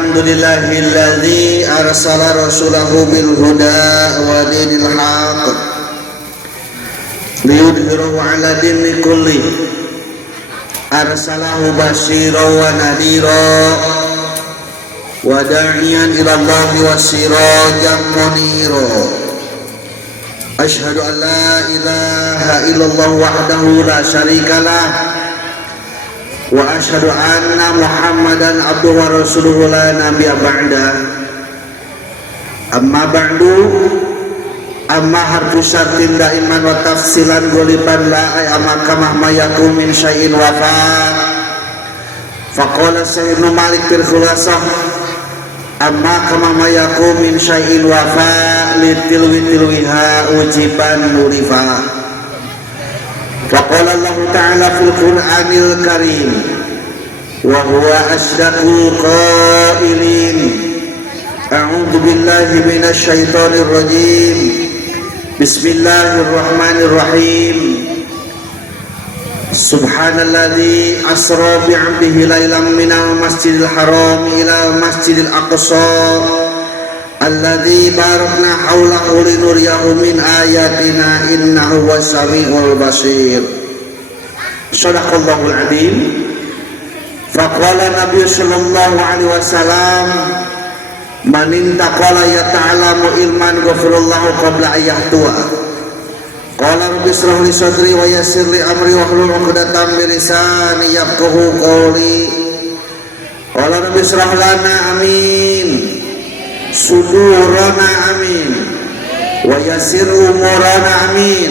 Alhamdulillahilladzi arsala rasulahu bil huda wa dinil haq liyudhhirahu 'ala dini kulli arsalahu basyiran wa nadhira wa da'iyan ila Allahi wa sirajan munira. Asyhadu an la ilaha illallah wahdahu la syarikalah wa asyhadu anna Muhammadan abduhu wa rasuluhu la nabiyya ba'da. Amma ba'du, amma harfu syartin daiman wa tafsilan goliban la ay amma kamah mayakum min syai'in wafa. Faqala Sayyidina Malik fil khulasah amma kamah mayakum min syai'in wafa litilwiha ujiban nurifa. Faqala Allah Ta'ala fil Qur'anil Karim wa huwa asdaqul qailin a'udzu billahi minasy syaithanir rajim bismillahirrahmanirrahim subhanalladzi asra bi 'abdihi lailan minal masjidil haram ila masjidil aqsa alladzi barakna haulahu linuriyahu min ayatina innahu was-sami'ul basir. Shadaqallahul adzim. Faqala Nabi sallallahu alaihi wasallam man intaqala yata'alamu ilman ghafirallahu qabla ayyahtua. Qala rabbi ishrah li sadri wa yassir li amri wahlul 'uqdatam min lisani yafqahu qawli. Qala rabbi ishrah lana amin sudurana amin wa yassir umurana amin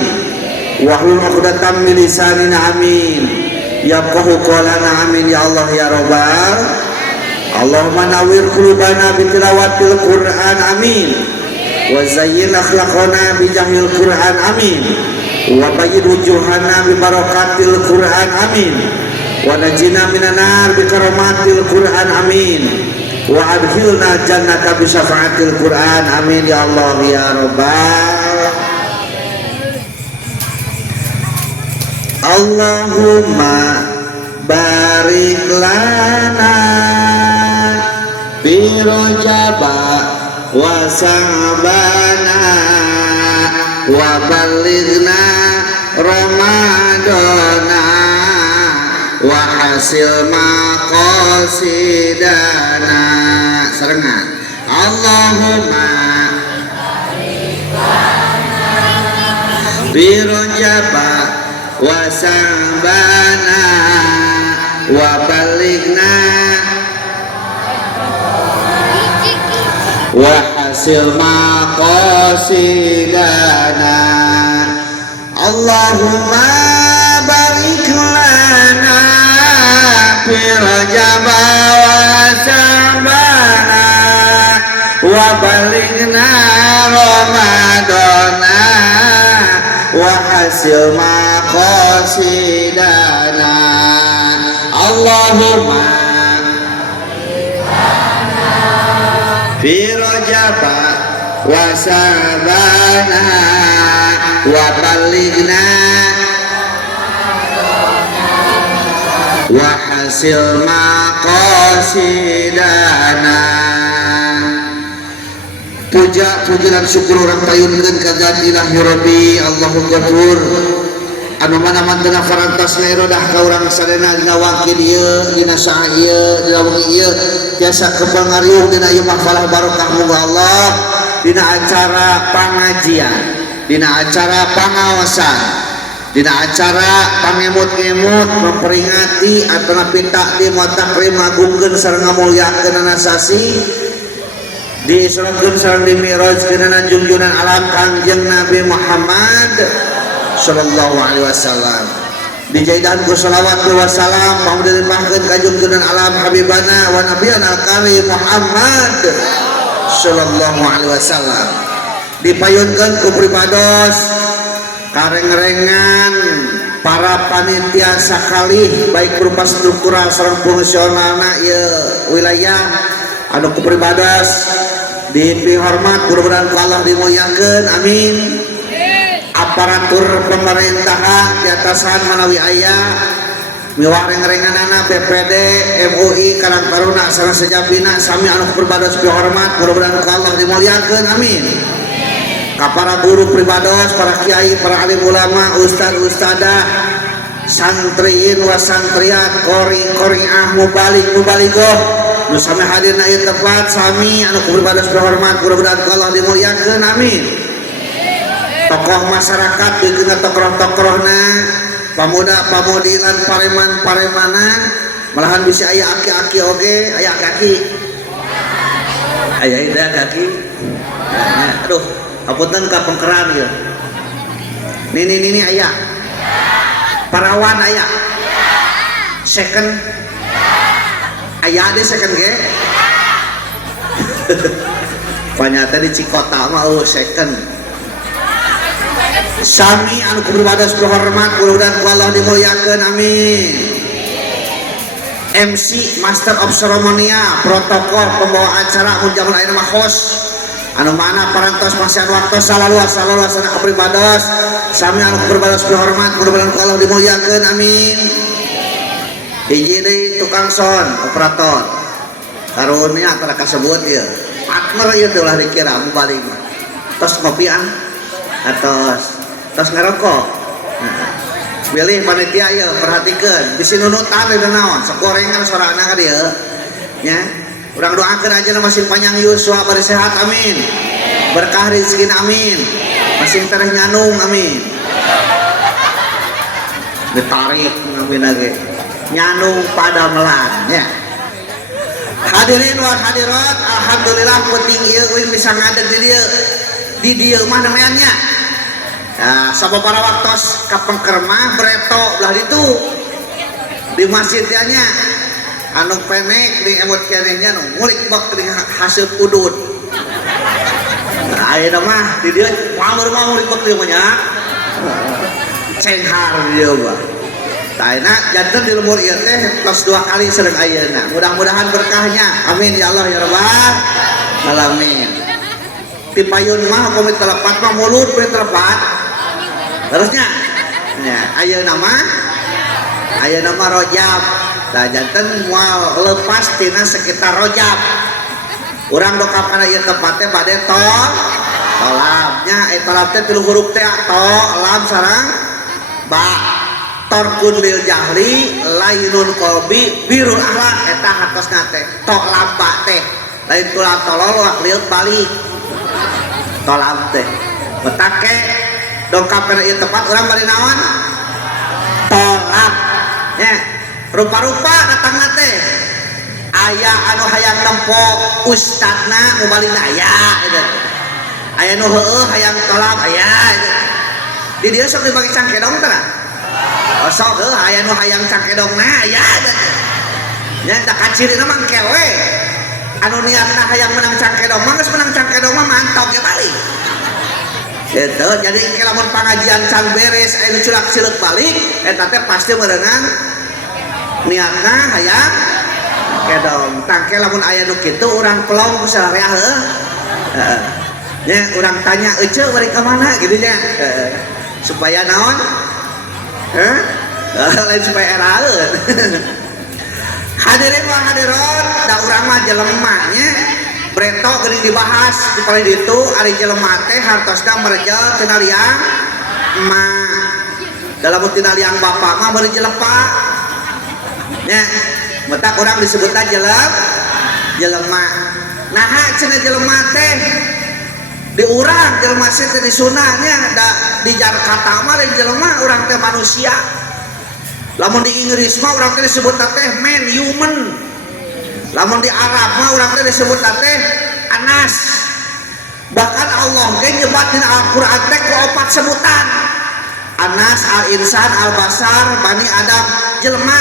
wahlul 'uqdatam min lisanina amin yafqahu qawlana amin ya Allah ya Rabbal. Allahumma nawwir qulubana bi tilawatil Qur'an amin wa zayyin akhlaqana bi jahil Qur'an amin wa bayyid wujuhana bi barakatil Qur'an amin wa najina minan nar bi karamatil Qur'an amin wa adkhilna jannata bi syafaatil Qur'an amin ya Allah ya Rabbal. Allahumma barik lana fi rajaba wa sa'bana wa balighna ramadana wa hasil maqasidana. Serengan Allahumma bi rajaba wa sa'bana wa balighna wa hasil maqasidana. Allahumma barik lana fi rajaba wa sa'bana wa balighna ramadana wa hasil maqasidana. Allahumma fi rajaba wa sa'bana wa balighna wa hasil maqasidana. Puja dan syukur orang payunkeun ka zat ilahi rabbi Allahu ghafur anu mana mantena farantas lerodah ka urang sadayana dina waqti dieu dina saha ieu dina wengi ieu tiasa kepangarieuh dina ieu mahfalah barokah muga Allah dina acara pangajian, dina acara pangaosan, dina acara pangemut-ngemut memperingati atau pita di takrim ngagungkeun sareng ngamulyakeun anasasi diserahkeun sareng dimirajkeun junjungan alam Kangjeng Nabi Muhammad sallallahu alaihi wasallam. Dijaidan ku salawat wa salam pamudah dipahkeun ka junjungan alam habibana wa nabiyana al-karim Muhammad sallallahu alaihi wasallam. Dipayunkeun ku pribados kareng-rengan para panitia sakalih baik berupa struktural sareng fungsionalna ieu wilayah anu ku pribados dihormat mudah-mudahan Allah dimuliakeun amin. Aparatur pemerintahan di atasan manawi aya miwareng-renganana BPD MUI Karang Taruna sareng sejabina sami anu pribados hormat mudah-mudahan ku Allah dimuliakeun amin. Ka para guru pribados, para kiai, para alim ulama, ustad ustadah, santriin wa santriat, qori-qoriah, mubalik-mubaligoh nu sami hadir na ieu tempat sami anu pribados hormat mudah-mudahan ku Allah dimuliakeun amin. Tokoh masyarakat bikin tokoh-tokohna pamuda-pamudi lan pareman-paremana malahan bisa aya aki-aki oge aya kaki aya ida kaki aduh apunten ka pengkeran ya nini aya parawan aya second aya deh second ge panyata di Cikota mah second sami anu pribados hormat mudah-mudahan ku Allah dimuliakeun amin. MC Master of Ceremonia protokol pembawa acara munjamun ayeuna mah host anu mana parantos masihan waktu salalu sana pribados sami anu pribados hormat mudah-mudahan ku Allah dimuliakeun amin. Hiji deui tukang sound operator karunia tara kasebut ieu partner ieu teh ulah dikira mubalik mah tos ngopi atos tos ngerokok pilih panitia ya perhatikan bisi nunutan itu naon sekorengan sorana ka dieu nya urang doakeun aja masih panjang yuswa bari sehat amin berkah rezeki amin masih tereh nyanung amin ditarik amin lagi nyanung pada melan ya hadirin wa hadirat alhamdulillah penting ieu bisa ngadeg di dieu mah namanya. Nah, sababaraha waktos ka pengkermah breto belah ditu di masjidnya anu penek di emot kenehnya nu ngulik bak di hasil udud. Nah, ayeuna mah di dieu mameur mah ngulik bak dieu mah nya. Cenghar dieu mah. Taina janten di lemur ieu teh tos 2 kali sareng ayeuna. Mudah-mudahan berkahnya. Amin ya Allah ya rabbal alamin. Ti payun mah komit telepat mah mulut we telepat. Terusnya ya ayeuna mah rojab da janten moal lepas tina sekitar rojab urang dokap kana ieu tempat teh bade tolabnya tolab teh 3 huruf teh tolam sareng ba torkun bil jahli lainun qalbi birul akhlak eta hartosna teh tolab ba teh lain tulak tolol wak lieur balik tolab teh betake dongkap kana ieu tempat urang bari naon tolak nya rupa-rupa datangna teh aya anu hayang nempo ustadna nu balina aya eta aya nu heueuh hayang tolak aya di dieu sok dibagi cangkedong teh sok heuh aya nu hayang cangkedongna aya nya da kacirina mah kewe anu niatna hayang menang cangkedong mah geus menang cangkedong mah mantap ge balik gitu. Jadi kelamun pengajian can beres anu culak-culuk balik eta teh pasti meureungan niatna hayang kedong tangke lamun aya nu kitu urang pelong kusarea heuh nya urang tanya ece bari ka mana gitu nya supaya naon lain supaya eraeun hadirin wa hadirat da urang mah jelema nya breto geuning dibahas di paling ditu ari jelema teh hartosna merejel tina liang emak dalam tina liang bapa mah bari jelepa nya metak urang disebutna jelema naha cenah jelema teh di urang jelema teh di sunahnya da di Jakarta mah lain jelema urang teh manusia lamun di Inggris mah urang teh disebutna teh man human lamun di Arab mah urang teh disebut teh anas bahkan Allah ge nyebatin Al-Qur'an teh ku 4 sebutan anas al-insan al-basar bani adam jelema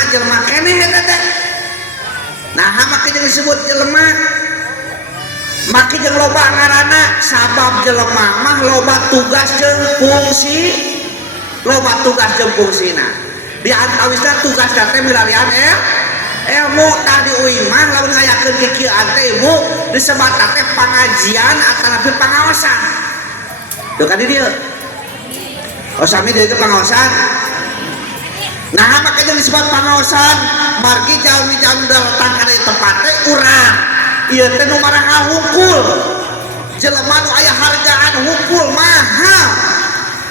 keneh eta teh nah make jeung disebut jelema make jeung loba ngaranna sabab jelema mah loba tugas jeung fungsina di antawisna tugas teh milarian ilmu tadi uiman lamun ngayakeun kikieuan teh ilmu disebat teh pangajian atanapi pangaosan teu kan di dieu sami dieu ke pangaosan nah makanya disebut pangaosan margi jalmi-jalmi datang kana tempat teh urang ieu teh nu maraha hungkul jelema nu aya hargaan hungkul mahal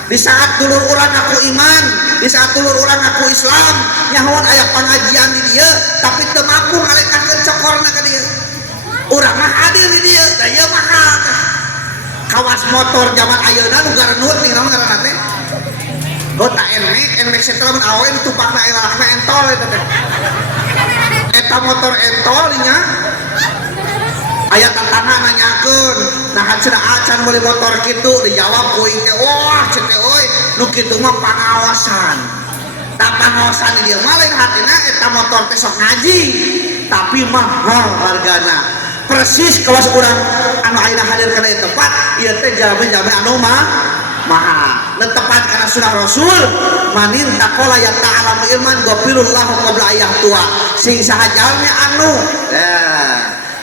di saat dulur urang aku iman di saat dulur urang aku Islam nyahoan aya pengajian di dieu tapi teu mampu ngalekakeun cokorna ka dieu urang mah adil di dieu da ieu mahal kawas motor zaman ayeuna nu gareunut nih naon ngaranna teh Gota NMAX setelah mun awe ditupakna elahna entol eta teh. Eta motor entol nya. Aya tatangga nanyakeun, nahan cenah acan meuli motor kitu dijawab kuing teh, wah cenah teh euy, nu kitu mah pangaosan. Tah pangaosan ieu mah lain hatina eta motor teh sok ngaji, tapi mahal hargana. Persis kawas urang anu ayeuna hadir kana tempat, ieu teh jalmi-jalmi anu mahal netepan karena sunnah Rasul manin takola yang ta'alamu ilman gopirullahu qabla ayah tua sing sahajalnya anu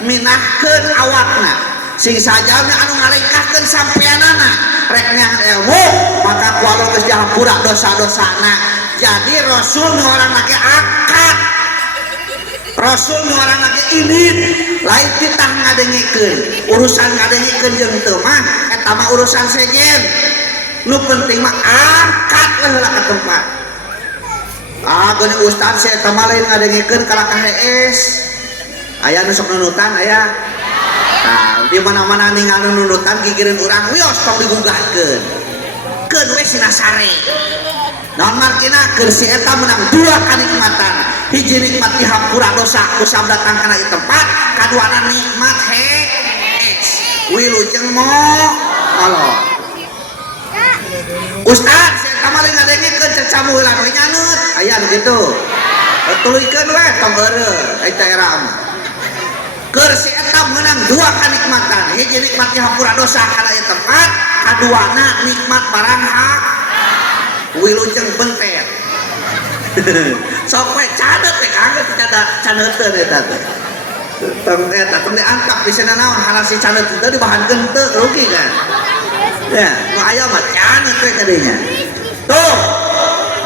minahkeun awakna sing sahajalnya anu ngalengkahkeun sampeanana rek neangan ilmu maka kualo geus dihampura dosa-dosana jadi Rasul nu orang lagi akad Rasul nu orang lagi ilin lain kita ngadengikeun urusan ngadengikeun jeung teu mah eta mah urusan sejen nu penting mah angkat lah ka tempat geuning ustaz saya teh mah lain ngadengikeun ka KHS aya nu sok nunutan aya nah di mana-mana ningali nunutan gigireun urang wios tong digugahkeun keun we sinasare naon markina keur si eta menang dua kanikmatan hiji nikmat dihampura dosa kusam datang kana ieu tempat kaduana nikmat wilujeng mo Allah Ustaz, saya kemarin ngadengikeun cek samueulan we nyaneut aya nu kitu tuluykeun we tong eureun eta era mah keur si eta meunang dua kanikmatan hiji nikmat dihampura dosa kana ieu tempat kaduana nikmat barang hak wilujeng bentet sok we cadet teh kangge caneuteun eta teh tong diangkat bisa naon halasi cadet teh dibahankeun teu rugi kan ya nu aya mah canet we kadinya tuh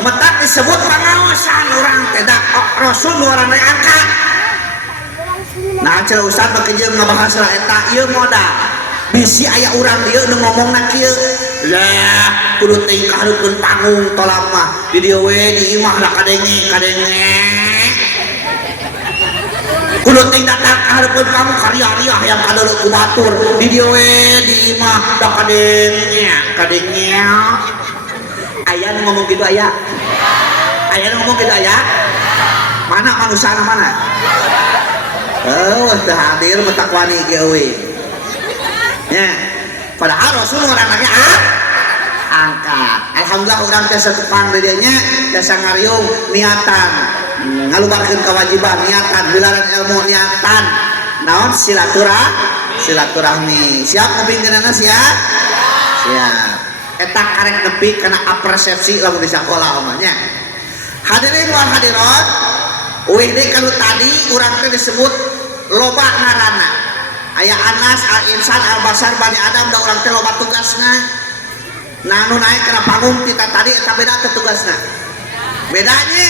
metak disebut pangaosan urang teh da Rasul nu urang angkat nah cenah ustaz mah kieu ngabahas eta ieu modal bisi aya urang dieu nu ngomongna kieu lah kudu teuing kahareupeun panggung tolak mah di dieu we di imah da kadenge kudu teuing datang kahareupeun kamu karya-karya hayang kadeuleu ku batur di dieu we di imah da kadenge aya nu ngomong kitu aya nu ngomong kitu aya mana manusana mana teu hadir metak wani kieu we nya padahal Rasul orang lagi angkat alhamdulillah orang teh satepang di dieu nya jasa ngariung niatan ngalubarkeun kewajiban niatan bilaran ilmu niatan naon silaturahmi siap ngopingkeunana siap eta karek nepi kana persepsi lamun di sakola omanya hadirin wal hadirat eueuh deui kalau tadi urang teh disebut loba ngaranna aya Anas al-Insan al-Basar Bani Adam da urang teh loba tugasna nah nu naik kana panggung kita tadi eta beda teh tugasna bedanya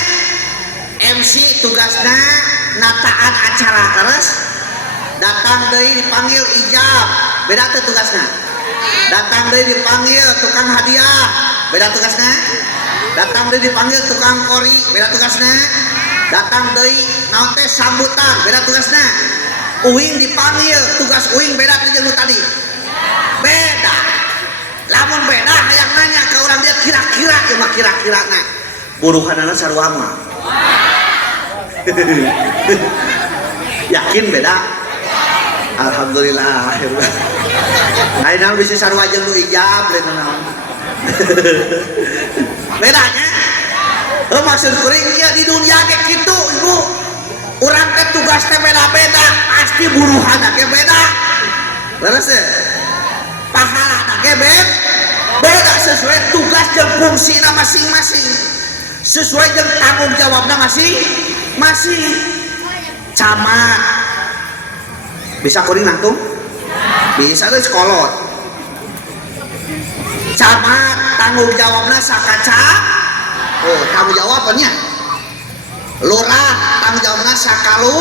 MC tugasna nataan acara terus datang deui dipanggil ijab beda teh tugasna datang deui dipanggil tukang hadiah beda tugasna datang deui dipanggil tukang kori beda tugasna datang deui naon teh sambutan beda tugasna uing dipanggil tugas uing beda jeung tadi beda lamun beda hayang nanya ke urang dia kira-kira ieu mah kira-kirana buruhanana sarua mah yakin beda alhamdulillah ayeuna bisa sarua jeung nu ijab lain naon bedanya maksud kuring ieu di dunia ge kitu ibu urang teh tugas teh beda-beda pasti buruhanna ge beda leres teh pahalana ge beda sesuai tugas jeung fungsina masing-masing sesuai jeung tanggung jawabna masing-masing camat bisa kuring nangtung bisa geus kolot camat tanggung jawabna sakaca tanggung jawabannya lurah tanggung jawabna sakalu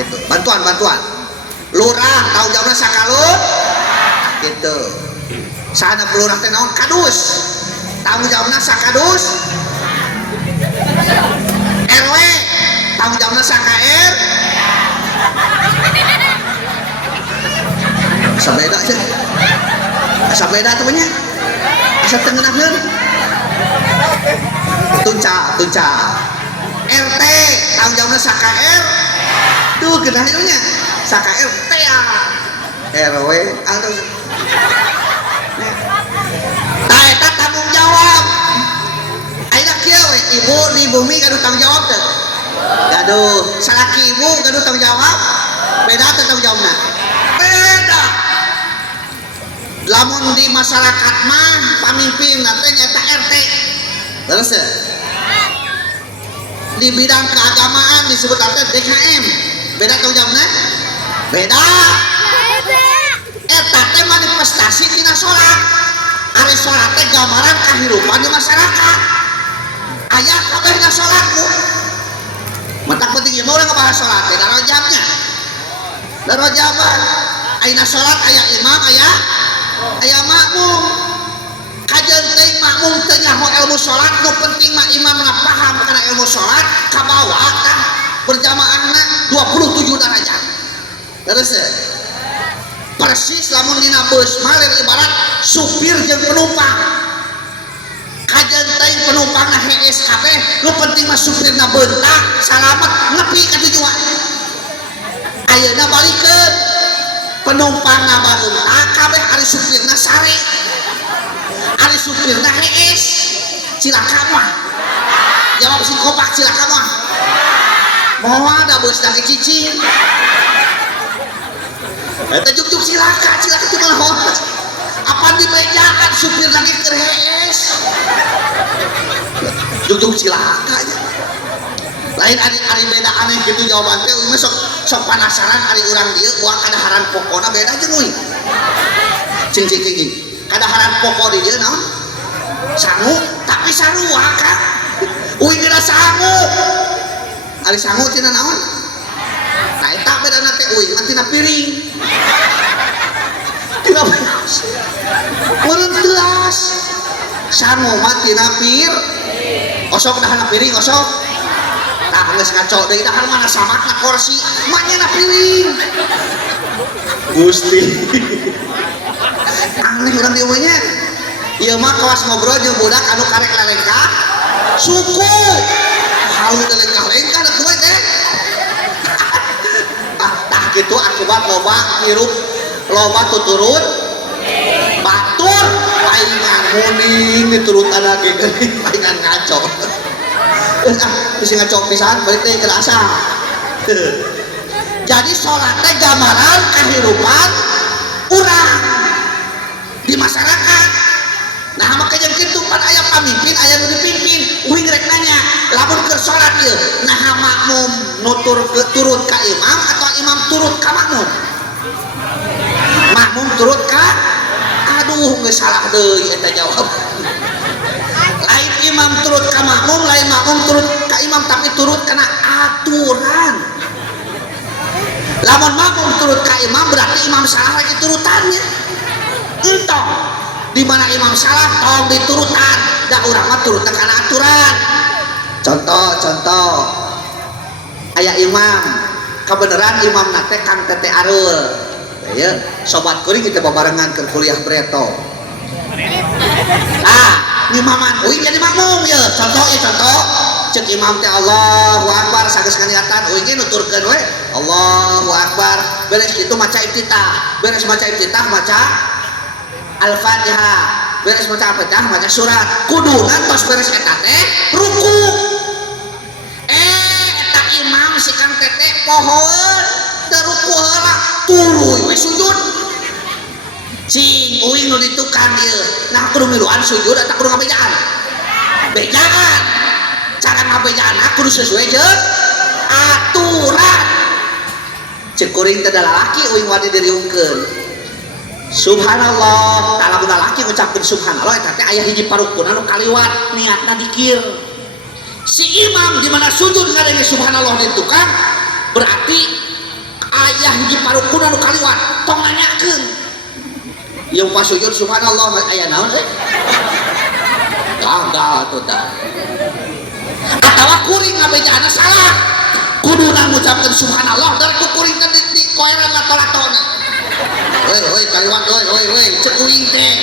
gitu. Bantuan lurah tanggung jawabna sakalu gitu. Sana lurah teh naon kadus tanggung jawabna sakadus. RW tanggung jawabna sakaer. Sabeda aja. Sabeda tuh nya. Asa tengenahkeun. Tunca. RT tanggung jawabna sakaer. Tuh genah nya. Sakaer TA. RW anu. Tah eta tanggung jawab. Ayeuna kieu we ibu di bumi gaduh tanggung jawab teh. Gaduh, salaki ibu gaduh tanggung jawab. Beda teh tanggung jawabna. Beda. Lamun di masyarakat mah pamimpin teh nyata RT. Terus di bidang keagamaan disebut DKM. Beda tanggung jawabna? Beda. Eta teh manifestasi tina salat. Ari salat teh gambaran kahirupan di masyarakat. Aya kabeh dina salatku. Matak penting ieu mah urang ngebahas salat teh darajatnya. Darajaban. Ayeuna salat aya imam, aya makmum. Kajian teh makmum teh nyaho ilmu salat, nu penting mah imam paham kana ilmu salat, kabawa tah berjamaahna 27 derajat. Terus persis lamun dina beus mah ibarat supir jeung penumpang. Kajian teh penumpangna hees kabeh, nu penting mah supirna beuntak, salamet nepi ka tujuan. Ayeuna balikeun penumpangna beuntak kabeh ari supirna sare. Ari supirna hees. Cilaka mah. Jawab si kopak cilaka mah. Moal da beus da cicing. Eta juk cilaka teh mah. Apa dibejakan supir lagi keur hees. Juk cilaka aja. Lain ari beda aneh gitu jawaban teh mah sok penasaran ari urang dieu uang kadaharan pokona beda jeung euy. Cing kadaharan pokok di dieu naon? Sangu, tapi sarua kan. Uing geura sangu. Ari sangu tina naon? Nah eta bedana teh uing mah tina piring. Tina beras. Urang gelas. Sangu mah tina pir. Osok dahana piring osok. Tah geus ngaco deui dahar mana samakna kursi, mah nya piring. Gusti. Aneh urang dieu nya. Ieu mah kawas ngobrol jeung budak anu karek lalengka suku. Halu lalengka-lengka da kumaha teh. Tah kitu akibat loba hirup, loba tuturut batur, paingan muning diturutan lagi paingan ngaco. Geus ngaco pisan balik teh kerasa. Jadi salat teh gambaran kahirupan urang di masyarakat. Nah makanya gitu kan aya pamimpin aya nu dipimpin uing rek nanya lamun keur salat ieu nah makmum nutur turut ka imam atau imam turut ka makmum. Makmum turut ka aduh geus salah deui eta jawab. Lain imam turut ka makmum, lain makmum turut ka imam, tapi turut kana aturan. Lamun makmum turut ka imam berarti imam salah lagi turutannya. Entong di mana imam salah tong diturutan, da urang mah turut kana aturan. Contoh aya imam kebenaran imam nate Kang Tete Arul ya sobat kuring kita babarengan ke kuliah Breto. Imaman uing jadi makmum ya contoh cek imam teh Allahu Akbar sageus ngaliatan uing ge nuturkeun we Allahu Akbar beres kitu maca iftitah, beres maca iftitah maca Al-Fatihah, beres maca Al-Fatihah maca surat kuduna tos beres eta teh ruku. Eta imam si Kang Tete pohoeun teu ruku heula tuluy we sujud. Cing uing nu ditukan ieu nah kudu miluan sujud eta kudu ngabejaan. Bejaan. Cara ngabejaan kudu sesuai jeung aturan. Cek kuring teh lalaki uing wani diriungkeun. Subhanallah, kalau lalaki ngucapkeun subhanallah eta teh aya hiji parukun anu kaliwat niatna dikir. si imam di mana sujud ngadenge subhanallah di tukang berarti ayah hiji parukuna nu kaliwat tong nanyakeun yang pas sujud subhanallah aya naon teh gagal tuh tah atawa kuring ngabejana salah kuduna ngucapkeun subhanallah dari kuring teh di koeran lato-latona heuh kaliwat heuh ceuk kuring teh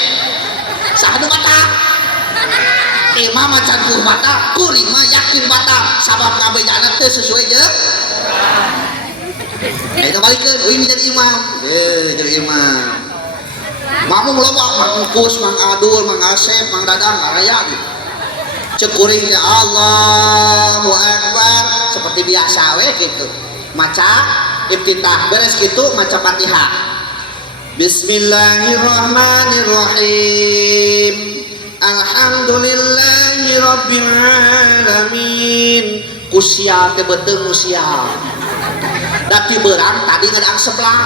saha nu batal imam macan kuh batal kuring mah yakin batal sabab ngabejana teh sesuai jeung eta balikeun euy jadi imam jadi imam mamung loba mang Kus mang Adul mang Asep mang Dadang karaya gitu ceuk kuring ya Allahu Akbar seperti biasa we gitu maca iftitah beres kitu maca Fatihah Bismillahirrahmanirrahim Alhamdulillahi Rabbil Alamin kusia teh beteung usia dati berang tadi ngadang sebelah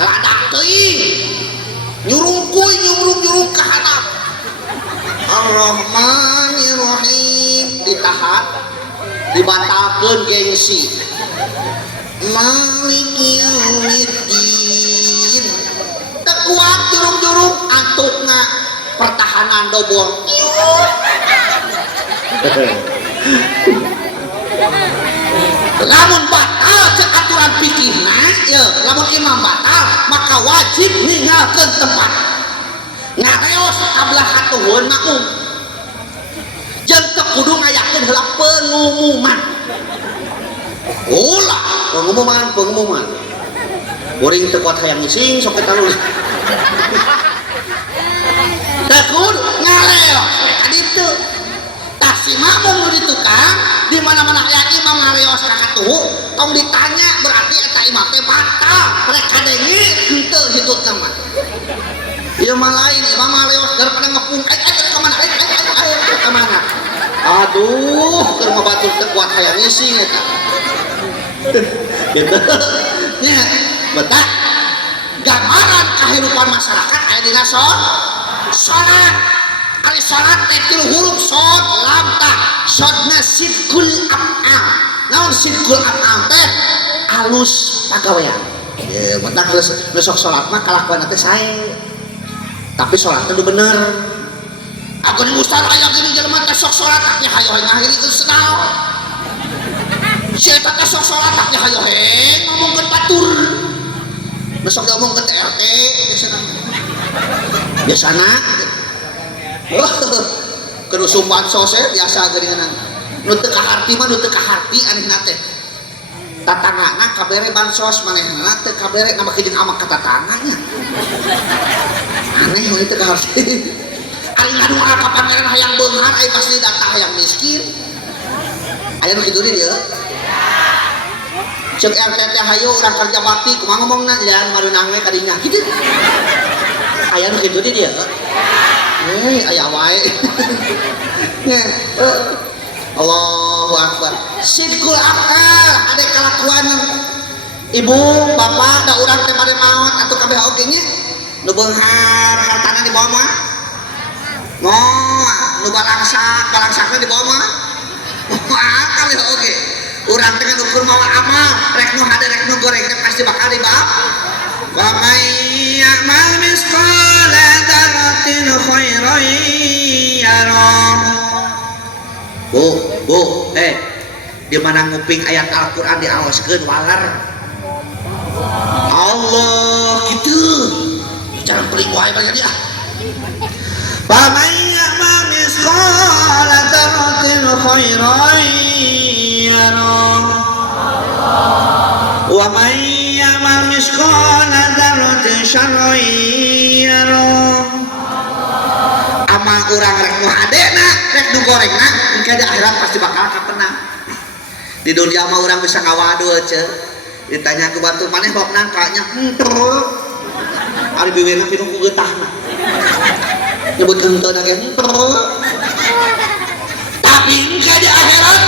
ladak teuing nyurung kuy nyurung ka handap Ar-Rahmanir-Rahim ditahan dibatalkeun gengsi Maliki Yaumiddin teu kuat jurung-jurung antukna pertahanan dobol lamun batal cek aturan fikihna ya lamun imam batal maka wajib ninggalkeun tempat ngareos ablah hatuhun makmum jeung teu kudu ngayakeun heula pengumuman ulah pengumuman kuring teu kuat hayang ngising sok eta nulis teu kudu ngareos ka ditu tah si makmum nu di tukang di mana-mana aya imam ngareos ka katuhu tong ditanya berarti eta imam teh batal rek kadenge henteu hitutna mah ieu mah lain imam ngareos daripada ngepung ka mana ka mana aduh keur mah batur teu kuat hayang ngising eta gitu nya betah gambaran kehidupan masyarakat aya dina salat ari salat teh tilu huruf shod lam ta shodna sidqul af'al naon sidqul af'al teh alus pagawean ye mata geus sok salat mah kalakuan teh sae tapi salat teh bener agun ustaz aya gini jelema teh sok salat tapi hayo ngakhirikeun sedao si eta teh sok salat tapi hayo ngomongkeun batur besok ngomongkeun RT biasana kudu sumban sos biasa geuningan nu teu kaharti mah nu teu kaharti anehna teh tatanggana kabere bansos manehna teu kabere nama jeung amak ka tatangganya aneh we teu kaharti ari ngadoa ka pangeran hayang beunghar ai pasti data hayang miskin aya nu kitu di dieu ceuk RT teh hayu urang kerja bakti kumaha ngomongna lian mareunang we ka dinya kitu aya nu kitu di dieu aya wae Allahu Akbar sidqul af'al ade kalakuan ibu bapak da urang teh bade maot atuh kabeh oge nya nu beunghar hartana di bawah mah moal nu balangsakna di bawah mah moal kabeh oge urang teh ngukur mawa amal rek nu hade rek nu goreng teh pasti bakal dibab wa may ya'mal misqala dzarratin khairan yarah Bu, di mana nguping ayat Al-Qur'an diaoskeun waler Allah gitu jangan peling wae bari dia fa may ya'mal misqala dzarratin khairan yarah wa may ya'mal misqala dzarratin syarran yarah amal urang rek nu hadena rek nu gorengna engke di akhirat pasti bakal kapenang di dunia mah urang bisa ngawadul ceuk ditanya ku batu maneh bab nangkanya henteu ari biwirna pinu ku geutahna nyebut henteu na ge henteu tapi engke di akhirat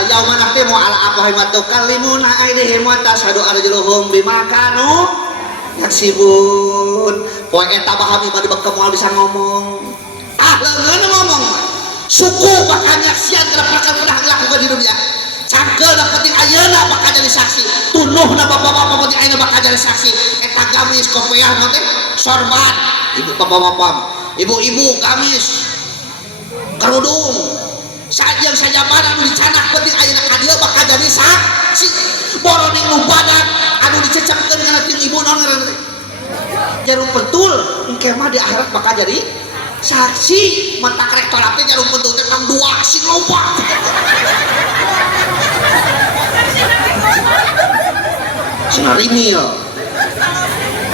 ayaw manah teh mau ala apa himmat tukallimuna aidihim wa tashhadu arjuluhum bima kanu yaksibun poe eta bahami mah dibek moal bisa ngomong leungeun ngomong suku bakal nyaksian karena pernah ngelakukan di dunia. Cangkel na penting ayeuna bakal jadi saksi, tunuh na bapak-bapak penting ayeuna bakal jadi saksi. Eta gamis kopiah nanti sorban, ibu bapak-bapak, ibu-ibu gamis kerudung, sajang sajaban anu dicanak penting ayeuna ka dieu bakal jadi saksi. Boroning nu badan anu dicecapkeun kana tim ibu naon ngaranna jarum pentul engke mah di akhirat bakal jadi saksi. Mata karek tolak teh jarum pentul teh pang 2 sing loba. Senarimil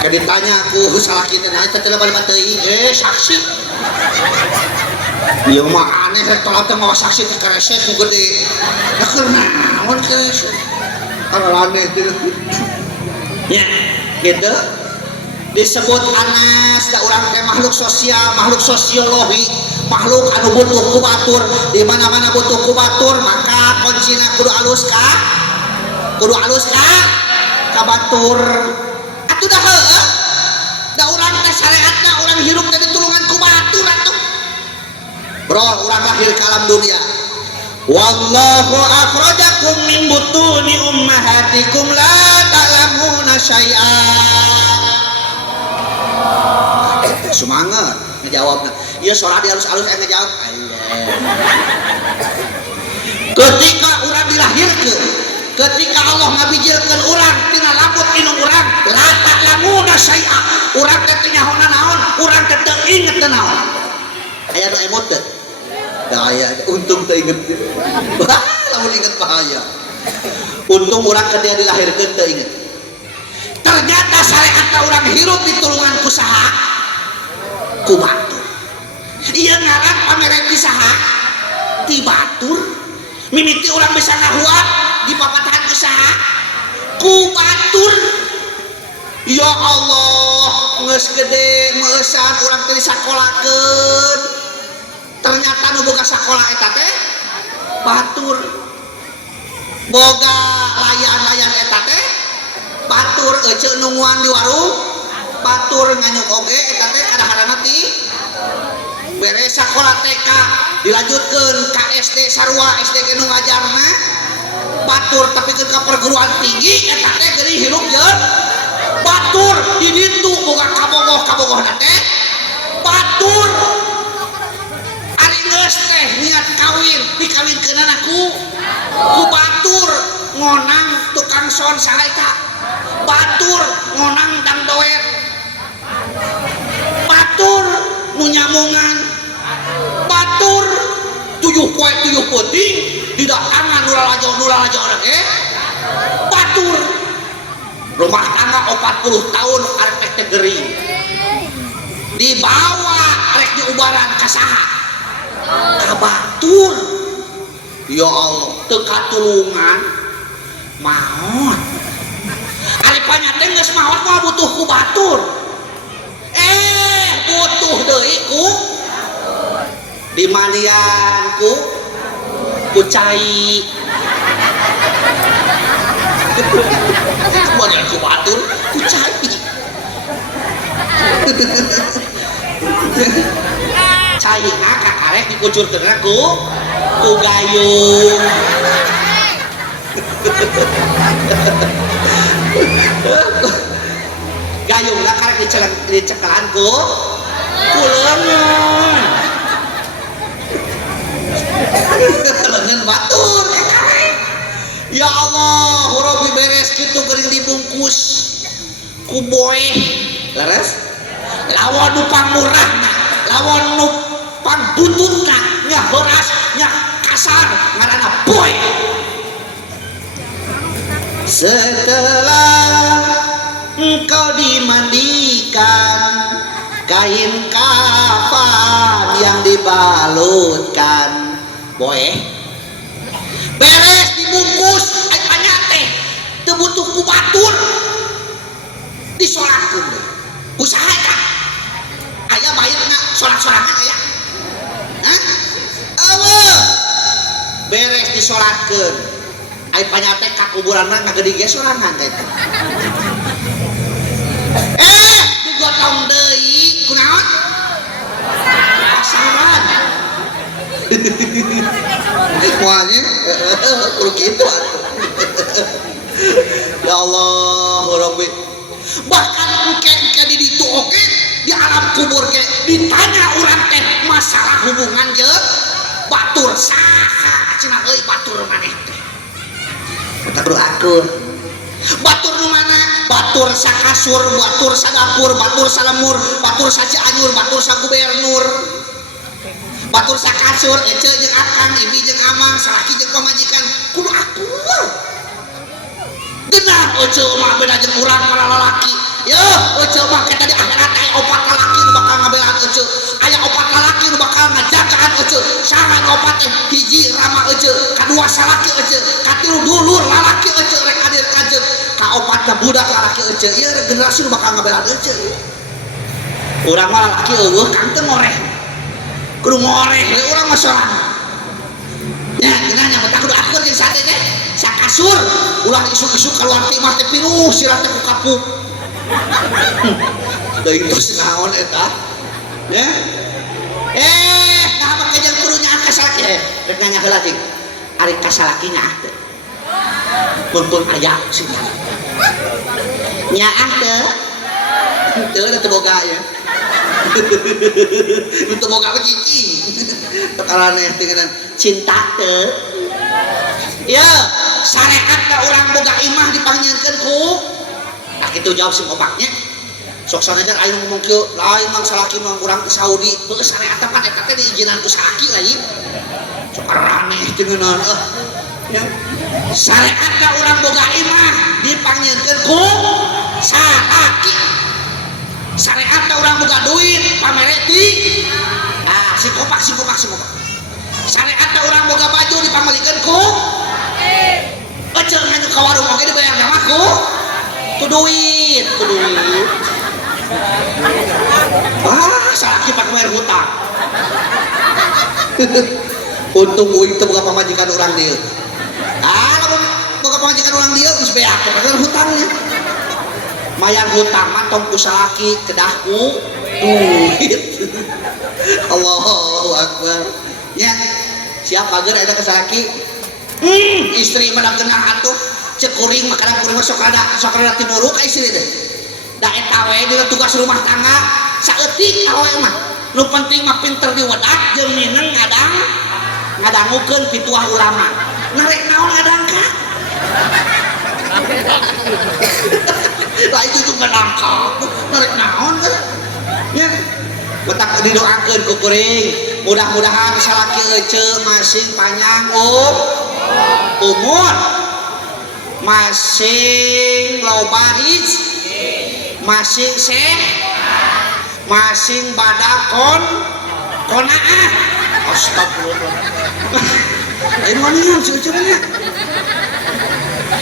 kayak ditanya aku salah kita nah itu tidak balik materi saksi iya mah aneh saya tolak teh mau saksi teh keresek gede nah karena naon keresek kalau aneh itu ya gitu disebut Anas da urang teh makhluk sosial, makhluk sosiologi, makhluk anu butuh ku batur. Di mana-mana butuh ku batur maka kuncina kudu alus ka batur. Atuh dah heueuh da urang teh syariatna urang hirup teh ditulungan ku batur atuh. Bro, urang lahir ka alam dunia. Wallahu akhrajakum min butuni ummahatikum la ta'lamuna syai'an. Semangat ngejawabna. Ieu soal di halus-halus ngejawab. Ketika urang dilahirkeun, ketika Allah ngabijilkeun urang tina lambut indung urang, la ta'lamuna syai'a. Urang teh teu nyahoana naon, urang teh teu inget teu naon. Aya nu emot teh. Da aya untung teu inget. Lamun inget bahaya. Untung urang ketika dilahirkeun teu inget. Ternyata syariatna urang hirup ditulungan ku saha? Ku batur. Ieu ngaran pameren di saha? Ti batur. Mimiti urang bisa ngahuat di papatahan ku saha? Ku batur. Ya Allah, geus gede meusan urang teh disakolakeun. Ternyata nu boga sakola eta teh batur. Boga layan-layan eta teh batur. Ece nungguan di warung batur, nganyuk oge eta teh kadang-kadang ti beres sakola TK dilanjutkeun ka SD sarua SD nu ngajarna batur, tapi ke perguruan tinggi eta teh geuning hirup jeung batur. Di ditu boga kabogoh-kabogohna teh batur. Ari geus teh niat kawin dikawinkeunana ku batur. Ngonang tukang son saeta batur, ngonang dang doer batur, nu nyamungan batur, tuyuh poe tuyuh peuting didatangan nulalajo oge batur. Rumah tangga 40 tahun arek teh gering dibawa arek diubaran ka saha? Ka batur. Ya Allah, teu katulungan maot. Ari panyate geus maot mah butuh ku batur. Butuh deui ku dimalian ku cai. Kemudian ku batur ku cai. Cai ka karek dikucurkeun ku gayung. Gayung lah karek dicekelan ku leungeun. Leungeun batur ya Allah, huruf beres kitu geuning dibungkus ku boe leres. Lawan nu pangmurahna, lawan nu pangbututna nya heuras nya kasar ngaranna boe. Setelah engkau dimandikan kain kafan yang dibalutkan boe beres dibungkus aya teh teu butuh ku batur disolatkeun deui usaha eta aya baitna solat-sorangan aya eueuh beres disolatkeun aya panyate ka kuburanna ngagedi ge sorangan teh digotong deui kunaon pasaran Mualnya kudu kitu ya Allah Rabbi. Bahkan engke di ditu oke di alam kubur ke ditanya urang teh masalah hubungan jeung batur saha cenah euy batur maneh teh. Eta kudu akur. Batur nu mana? Batur sakasur, batur sadapur, batur salemur, batur sacianyur, batur sagubernur. Batur sakasur ece jeung akang, ibi jeung amang, salaki jeung pamajikan kudu akur. Genah ece mah beda jeung urang para lalaki. Ya, ece mah kita di akhirat aya opat lalaki nu bakal ngabelaan ece. Aya opat lalaki nu bakal ngajagaan ece. Saha opat teh? Hiji rama ece, kadua salaki ece, katilu dulur lalaki ece rek hadir kajeng. Kaopatna budak lalaki ece. Ieu generasi nu bakal ngabelaan ece. Urang mah lalaki eueuh kang teu ngoreh. Kudu ngoreh we urang mah sorangan. Ya, cenah betah kudu akur jeung sate teh. Sakasur ulah isu-isu keluar teh mah teh pinuh sirah teh ku kapuk. Deui tos naon eta? Ya. Nah make jeung kudu nyaah ka salaki. Rek nanya heula cing. Ari ka salaki nyaah teu? Mumpun aya sih. Nyaah teu? Teu da teu boga ya. Itu boga apa cicing? Tekaraneh dengan cinta teu. Ya, syariat da urang boga imah dipanggieunkeun ku. Nah kitu jawab sing opaknya. Sok sanajan aya ngomong kieu, lain mang salaki mang urang ke Saudi, teu syariat apa eta teh diizinan ku salaki lain. Sok raneh jeung ya. Syariat da urang boga imah dipanggieunkeun ku salaki. Syariat da urang boga duit pamere ti si kopak. Syariat da urang boga baju dipamelikeun ku ece nganu ka warung oge dibayar sama ku duit. Salaki pak bayar hutang. Untung uing teu boga pamajikan urang dieu. Lamun boga pamajikan urang dieu geus beak padahal hutangnya. Mayar hutang mah tong ku salaki kedahku duit. Allahu Akbar. Ya, siap pager eta ka salaki. Istri mah genah atuh cek kuring makanan kuring sok rada tinuru ka istri teh. Da eta we dina tugas rumah tangga saeutik awe mah. Nu penting mah pinter diwedak jeung mineng ngadangukeun pituah ulama. Narek naon ngadangka? Lah itu juga nangkap. Narek naon kan? Ya. Betak didoakeun ku kuring. Mudah-mudahan salaki ece masing panjang umur. Masing loba rizki. Masing masing badakon konaah. Astagfirullah. Ini mana seuceurnya?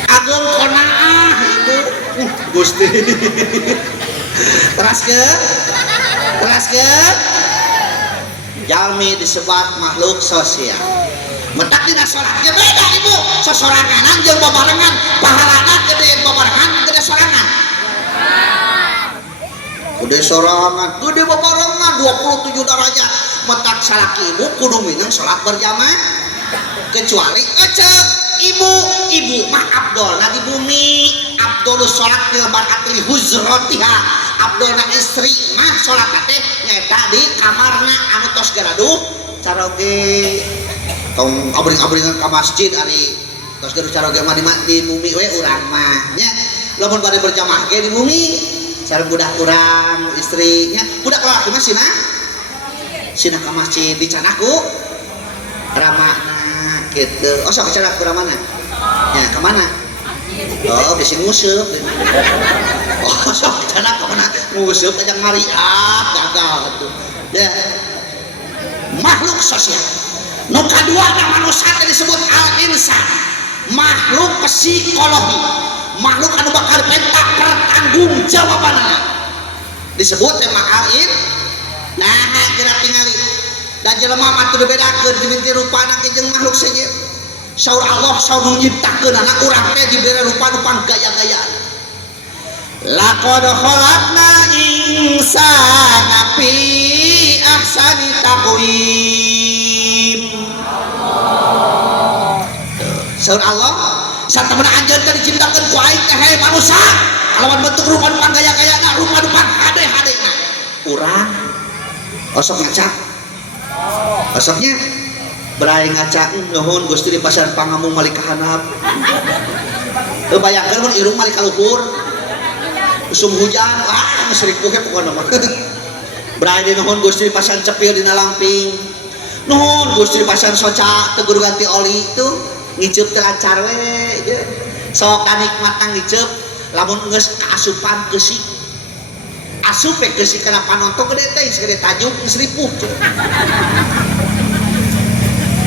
Ageng konaah itu Gusti. Teraskeun jalmi disebut makhluk sosial. Mentak dina salat ge beda ibu, sosoranganan jeung babarengan, pahalana gede babarengan gede sorangan. Gede sorangan, gede babarengan 27 derajat. Mentak salaki ibu kudu minang salat berjamaah. Kecuali ecek ibu mah abdolna di bumi, abdolus salat fil barakatil huzrotiha. Abdolna istri mah salat teh nyata di kamarna anu tos garaduh caroge tong abring-abringan ka masjid ari tos garaduh caroge mah di bumi we urang mah nya lamun bade berjamaah ge di bumi sareng budak urang istrinya budak lalaki mah sina ka masjid dicanaku ramana gitu. Oh sok cara ku ramana ya ke mana? Oh bisi nguseup. Oh sok cara ke mana nguseup aja ngari gagal tuh ya. Makhluk sosial nu kadua na manusia disebut al-insan, makhluk psikologi, makhluk anu bakal pentak pertanggung jawabanna disebut mah al-in. Nah kira tingali dan jelema mah teu dibedakeun dimimiti rupana ke jeung makhluk saja. Saur Allah saur nyiptakeun anak urang teh dibere rupa-rupa gaya-gayaan. Laqad khalaqna insana fi ahsani taqwim. saur Allah satemana anjeun teh diciptakeun ku aing teh he manusia kalawan bentuk rupa nu gaya-gayana rupa nu hade-hadena urang osok ngaca osoknya berai ngaca nuhun Gusti di pasar pangamung malik ka handap teu bayangkeun mun irung malik ka luhur usum hujan geus ripuh he pokona mah berai di nuhun Gusti di pasar cepil dina lamping nuhun Gusti di pasar soca tegur ganti oli tuh ngiceup teh lancar we sok kanikmatan ngiceup lamun geus kaasupan keusik asup we keusik kana panonton gede teh segede tajuk geus ripuh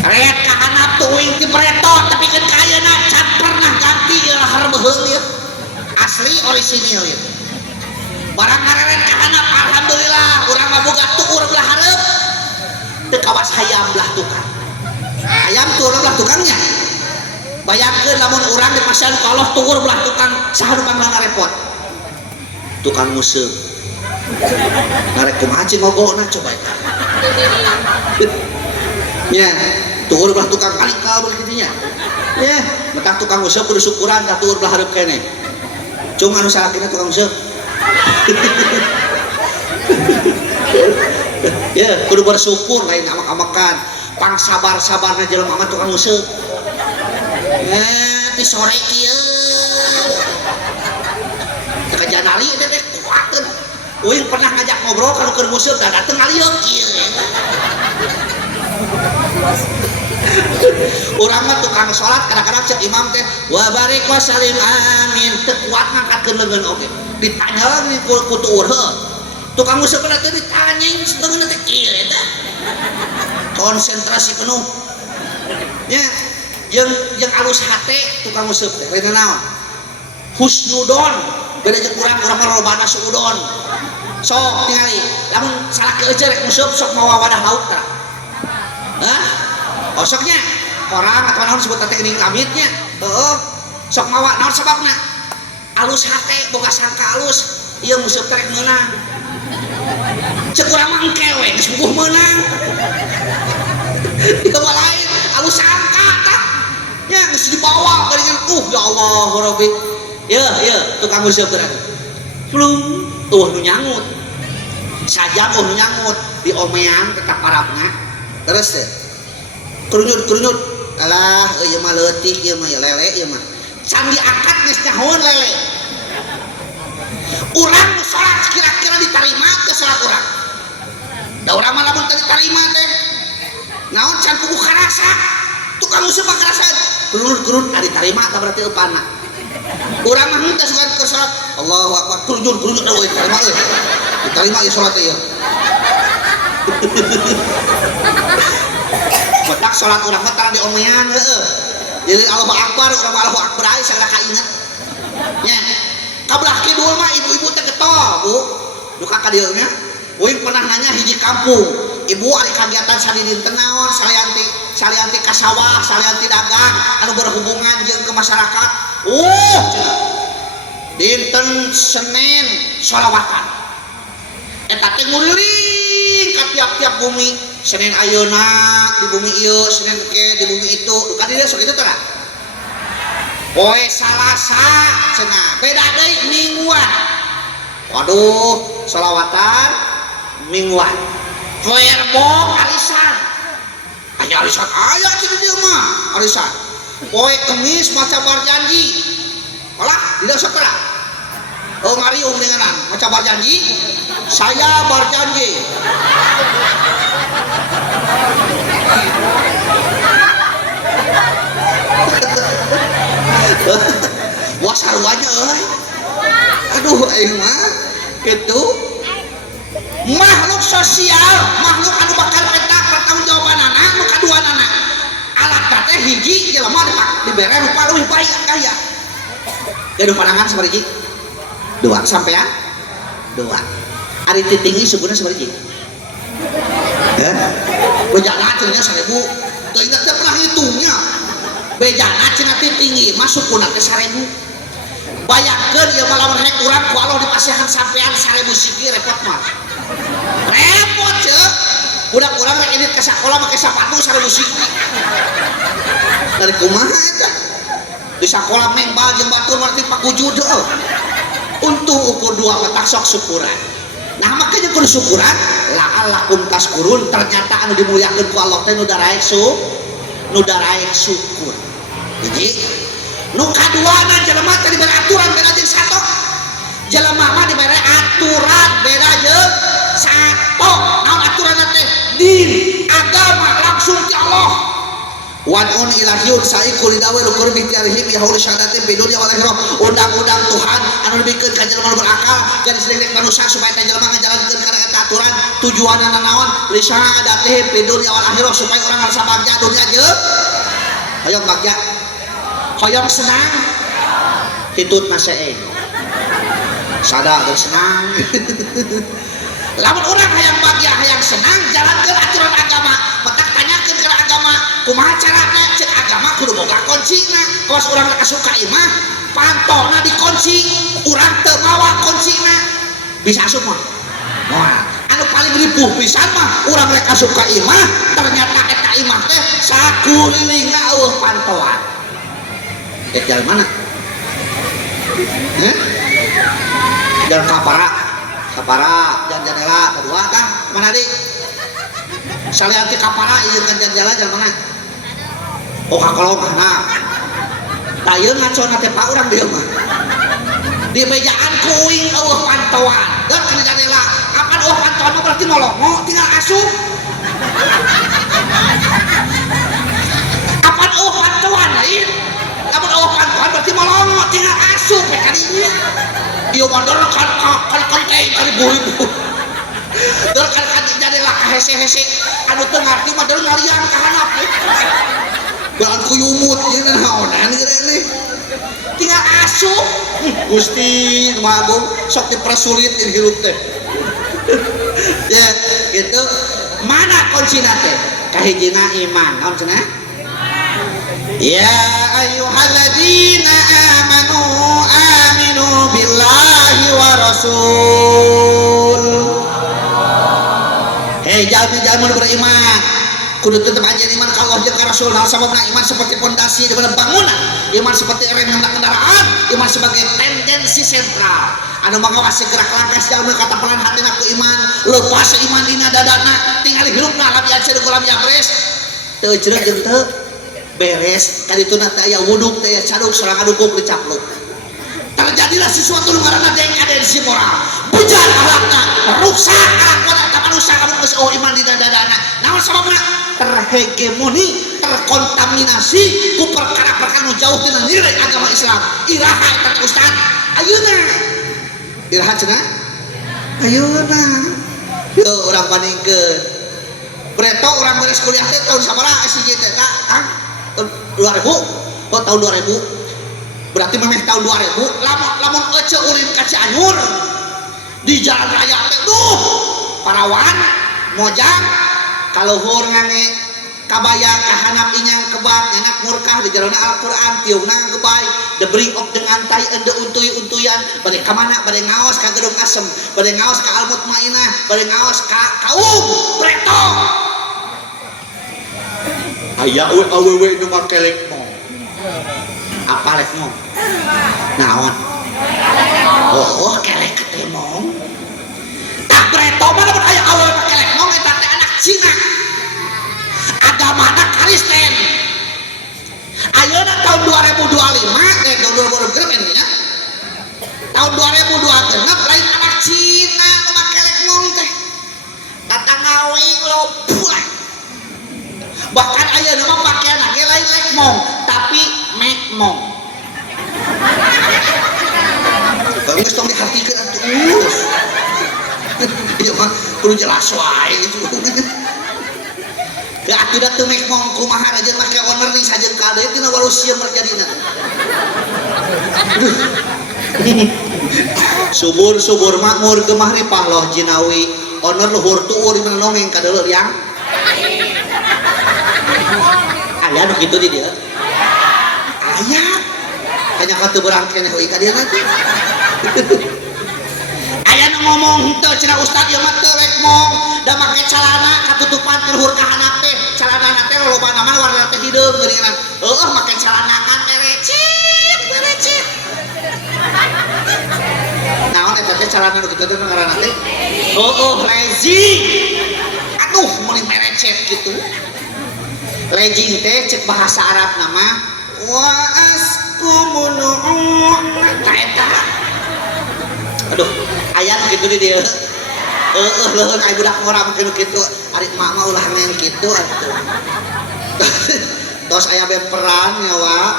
ret ka handap tuh uing ti pretot tapi kan kayeuna can pernah ganti lahar beheul ieu asli orisinil ieu barang ngareret ka handap alhamdulillah urang mah boga tuur belah hareup teu kawas hayam belah tukang hayam tuur belah tukangnya bayangkeun lamun urang di pasar kalau tuur belah tukang saha nu panglah ngarepot tukang museuh ngarek kumaha cing ngogona coba ya tuur belah tukang kalikal begitunya ya mentang tukang museuh kudu syukuran ka tuur belah hareup keneh cung anu salakina tukang museuh ya kudu bersyukur lain amak-amakan pang sabar-sabarna jelema mah tukang museuh ti sore kieu teu kajanali teh kuateun uing pernah ngajak ngobrol kalau keur museuh da dateng alieum kieu urang mah tukang salat kadang-kadang cek imam teh wa barik wa salim amin teu kuat ngangkatkeun leungeun oge ditanya lagi ku tuur heuh tukang museuh kana teh ditanya leungeun teh kieu eta konsentrasi penuh nya yang alus hate tukang museuh teh lain naon husnudon beda jeung urang mah lobana suudon sok tingali lamun salak eueuh rek museuh sok mawa wadah lauk tah hah osoknya orang atau naon disebut teh geuning amitnya heuh sok mawa naon sababna alus hate boga sangka alus ieu museuh teh rek meunang ceuk urang mah engke we geus bubuh meunang ieu mah lain alus sangka tah nya geus dibawa geuningan ya Allah Rabbi ieu tukang museuh berat plung nu nyangut sajam nu nyangut di omean tetap parabna terus teh kerunyut alah ieu mah leutik ieu mah lele ieu mah can diangkat geus nyahoun lele urang nu salat kira-kira ditarima teh salat urang da urang mah lamun teu ditarima teh naon can kudu karasa tukang museuh mah karasa kurun ditarima tah berarti eupana urang mah henteu sugan keur salat Allahu akbar kurun euy ditarima ieu salat ieu betak salat urang mah tara diomean heueuh jadi Allahu akbar urang mah Allahu akbar aya sagala kainget nya kabelah kidul mah ibu-ibu teh getol Bu nu ka dieu nya uing pernah nanya hiji kampung ibu ari kagiatan sadi dinten naon salianti ka sawah salianti dagang anu berhubungan jeung ke masyarakat cenah dinten Senin sholawatan eta teh nguliling ka tiap-tiap bumi Senin ayeuna di bumi ieu Senin ke di bumi itu duka dieu sok kitu teh poe Salasa cenah beda deui mingguan waduh sholawatan mingguan poe Rebo arisan aya arisan aya kitu dieu mah arisan poe Kemis maca barjanji alah dina sok teh oh ngariung denganan maca barjanji saya barjanji wah sarwanya euy aduh aing mah kitu makhluk sosial makhluk anu bakal eta pertanggungjawabanana nu kaduanana alat teh hiji jelema dibere rupa leuwih baik kaya gaduh panangan sabariji 2 sampean 2 ari titingi suguna sabariji bejana cenah 1000 teu inget teh pernah hitungnya bejana cenah titingi masuk kuna teh 1000 bayangkeun ieu mah lamun rek urang ku Allah dipasihan sampean 1000 sikir repot mah repot ceuk budak urang rek edit ka sakola make sepatu 1000 sikir dari kumaha eta bisa kolam mengbal jeung batur berarti pakujud untuk ukur dua petak sok syukuran. Nah makanya kudu syukuran la'allakum tashkurun, ternyata anu dimuliakeun ku Allah teh nu daraek syukur. Jadi nu kaduana jelema teh dibere aturan beda jeung sato. Jelema mah dibere aturan beda jeung sato. Naon aturan teh? Din, agama langsung ke Allah. Wad'un ilahiyun sa'iqul lidawi lukur bihtiarihim yahul syahadatin bidunya wal akhirah. Undang-undang Tuhan anu dibikeun ka jelema berakal jadi sedek manusia supaya teh jelema ngajalankeun kana eta aturan tujuanna naon li syahadatih bidunya wal akhirah supaya urang ngarasa bagja dunia jeung hoyong bagja hoyong senang hitut maseeng sada geus senang. Lamun urang hayang bagja hayang senang jalankeun aturan agama matak tanyakeun kana agama kumaha carana cek agama kudu boga kuncina. Kawas urang rek asuka imah pantona dikunci urang teu mawa kuncina bisa asup mah moal. Anu paling ripuh pisan mah urang rek asuka imah ternyata eta imah teh sakulilingna eueuh pantoan. Eta mana? Dan kapara dan jendela kedua kan mana dik salianti kapara ieu kan jendela jeung mana oh kakolong nah tayeu ngacona teh pak urang dieu mah di bejaan kuing eueuh pantauan dan kana jendela apan eueuh pantauan berarti molongo tinggal asup apan eueuh pantauan lain apan eueuh pantauan berarti molongo tinggal asup kadinya ieu mandor kan teh ari buribu dor kan jendela hese-hese anu teu ngarti mah dor ngaliang ka handap jangan kuyumut jeung naonan geureuh tinggal asup Gusti Magung sok dipersulit ieu hirup teh ya gitu. Mana kuncina teh kahijina iman naon cenah ya ayyuhalladzina amanu aminu billahi wa rasul. Hei jalmi-jalmi beriman kudu tetep aja iman ka Allah jeung ka Rasul. Nah sababna iman seperti pondasi di mana bangunan, iman seperti rem kendaraan, iman sebagai tendensi sentral anu mangawasi gerak langkah jalmi katapelan hatina ku iman lepas iman dina dadana tinggal hirupna lam yacir kulam yabres teu jeureuh jeung teu beres kadituna teh aya wuduk teh aya caduk sareng adukuk dicapluk terjadilah sesuatu nu ngaranna deng adensi moral bujang akhlakna rusak akhlakna eta manusia kamu geus iman dina dadana naon sababna terhegemoni terkontaminasi ku perkara-perkara nu jauh tina nilai agama Islam. Iraha eta ustad ayeuna iraha cenah ayeuna teu urang bandingkeun preto urang beres kuliah teh tahun sabaraha SIJ teh tah 2000 oh tahun 2000 berarti memeh tahun 2000 lamun ece ulin ka Cianjur di jalan raya teh duh parawan mojang kaluhur ngange kabayang kahanap inyang kebat nyanak murkah di jalan Al-Quran tiungna gebay debring op dengan tai ende untuy-untuyan bade kamana bade ngaos ka gedung asem bade ngaos ka Al-Mutmainah bade ngaos ka kaum preto aya awewe nu makelek mo apa lek mo naon oh kelek teh mo tak preto mah lamun aya awewe makelek mo eta teh anak Cina agamana Kristen ayeuna tahun 2025 tahun 2020 ini ya tahun 2026 lain anak Cina nu makelek mo teh kata ngawing loba bahkan ayeuna mah pakaianna ge lain lekmong tapi mekmong geus tong dihartikeun atuh ieu mah kudu jelas wae ya tidak teu mekmong kumaha aja make owner nih sajeun kade tina walusia merjadina subur makmur gemah ripah loh jinawi owner luhur tuur menongeng kadeuleu yang aya nu kitu di dieu aya hanya ka teu berangkene heuy ka dieu nanti aya nu ngomong henteu cenah ustad ieu mah teu mekmong da make calana katutupan luhur ka handap teh calana teh loba naman warna teh hideung geuningan heueuh make calana kan merecet naon eta teh carana nu kitu teh ngaranna teh lezing aduh mun merecet gitu lezing teh cek bahasa Arab nama wa askumunu eta aduh aya kitu di dieu leuheun aya budak ngora mungkin kitu ari mama ulah men kitu atuh tos aya bemperan nyawa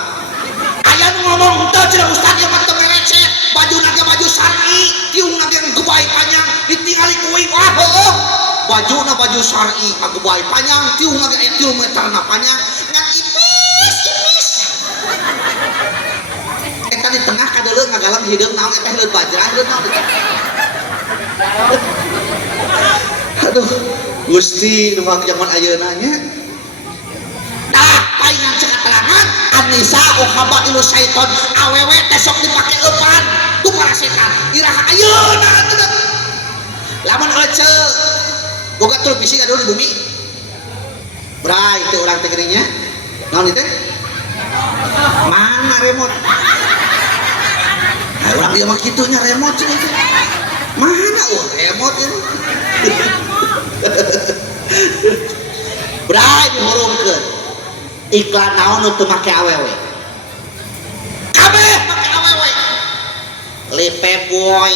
aya nu ngomong teu cenah ustaz ieu mah teu merecet baju nage baju syar'i tiung nage gebay panjang ditingali kuing wah heuh baju na baju syar'i gebay panjang tiung nage aya 3 meter na panjang ngan ipis eta di tengah kadeuleu ngagalang hideung naon eta hideung bajrah hideung naon aduh Gusti nu zaman ayeuna nya tah paingan cek keterangan Anisa uhaba ilu syaiton awewe tesok dipake eupan ku para setan iraha ayeuna teh lamun ece boga televisi adu di bumi bray teh urang teh geuning nya naon teh mana remote urang dia mah kitu nya remote cenah teh mana remote ini bray dihurungkeun iklan naon nu teu make awewe kabeh make awewe lipe boy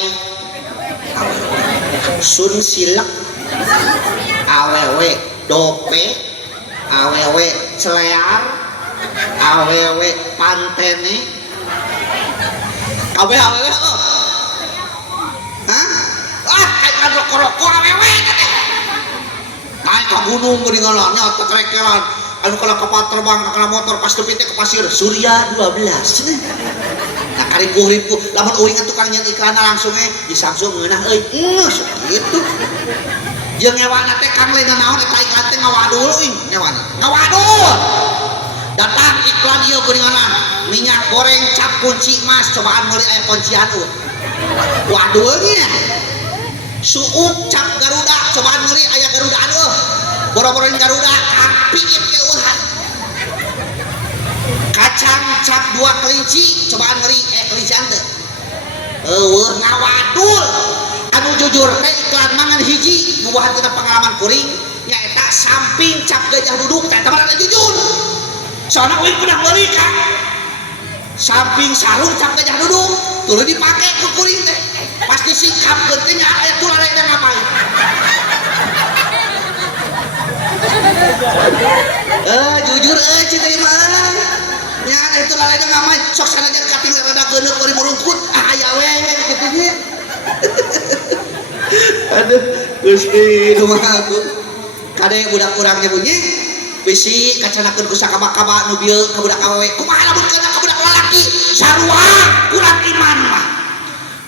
sun silek awewe dope awewe celear awewe pantene kabeh awewe kayak rokok-rokok awewe naik ke gunung geuning ngalannya atau trekelan anu kalau kapal terbang kana motor pas tepi teh ke pasir Surya 12 nah karipuh-ripuh lamun uingan tukang nyeun iklan langsung di Samsung ngeunah euy kitu jeung nyewana teh kang lain naon eta iklan teh ngawadul uing nyewana ngawadul datang iklan ieu geuninganan minyak goreng cap kunci emas cobaan meuli aya kuncian waduh nya suuk cap Garuda cobaan meuli aya Garudaan boro-boroin Garuda piit ke uhan kacang cap 2 kelinci cobaan meuli kelincian teh ngawadul anu jujur teh iklan mangan hiji nubuhan tina pengalaman kuring nyaeta samping cap gajah duduk teh teh ada jujur soalna uing pernah meuli kan samping sarung cap gajah duduk tuluy dipake ke kuring teh pas disikap geuntenya aya tulare teh ngapain jujur cinta mah nya itu tulare teh ngapain sok sanajan kating rada geuneuk bari merungkut aya we kitu nya aduh Gusti kumaha aku kade budak urang nya bunyi bisi kacanakeun ku sakaba-kaba nu bieu ka budak awewe kumaha lamun kana ka budak lalaki sarua kurang iman mah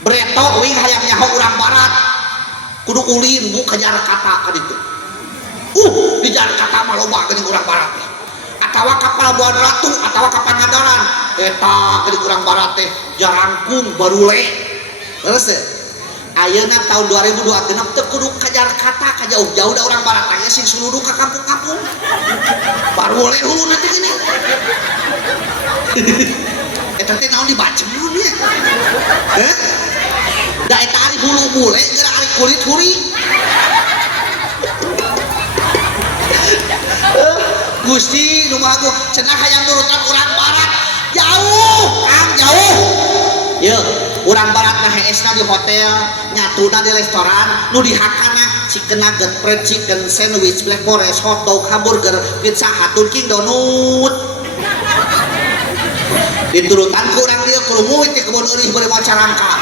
Breto uing hayang nyaho urang barat kudu ulin bu kejar kata ka ditu di jalan kata mah loba geuning urang barat atawa ka Pelabuhan Ratu atawa ka Pangandaran eta geuning urang barat teh jarangkung barule terus ayeuna tahun 2026 teu kudu kejar kata ka jauh-jauh da urang barat aya sing suludu ka kampung-kampung barule huluna teh gini eta teh naon dibacem naon nya da eta ari hulu bule geura ari kulit huri Gusti nu maha cenah hayang nurutan urang barat jauh jauh ye urang barat mah heesna di hotel nyatuna di restoran nu dihakana chicken nugget fried chicken sandwich black forest hot dog hamburger pizza hatun king donut diturutan ku urang dieu krungu teh kebon eueuh bari maca rangka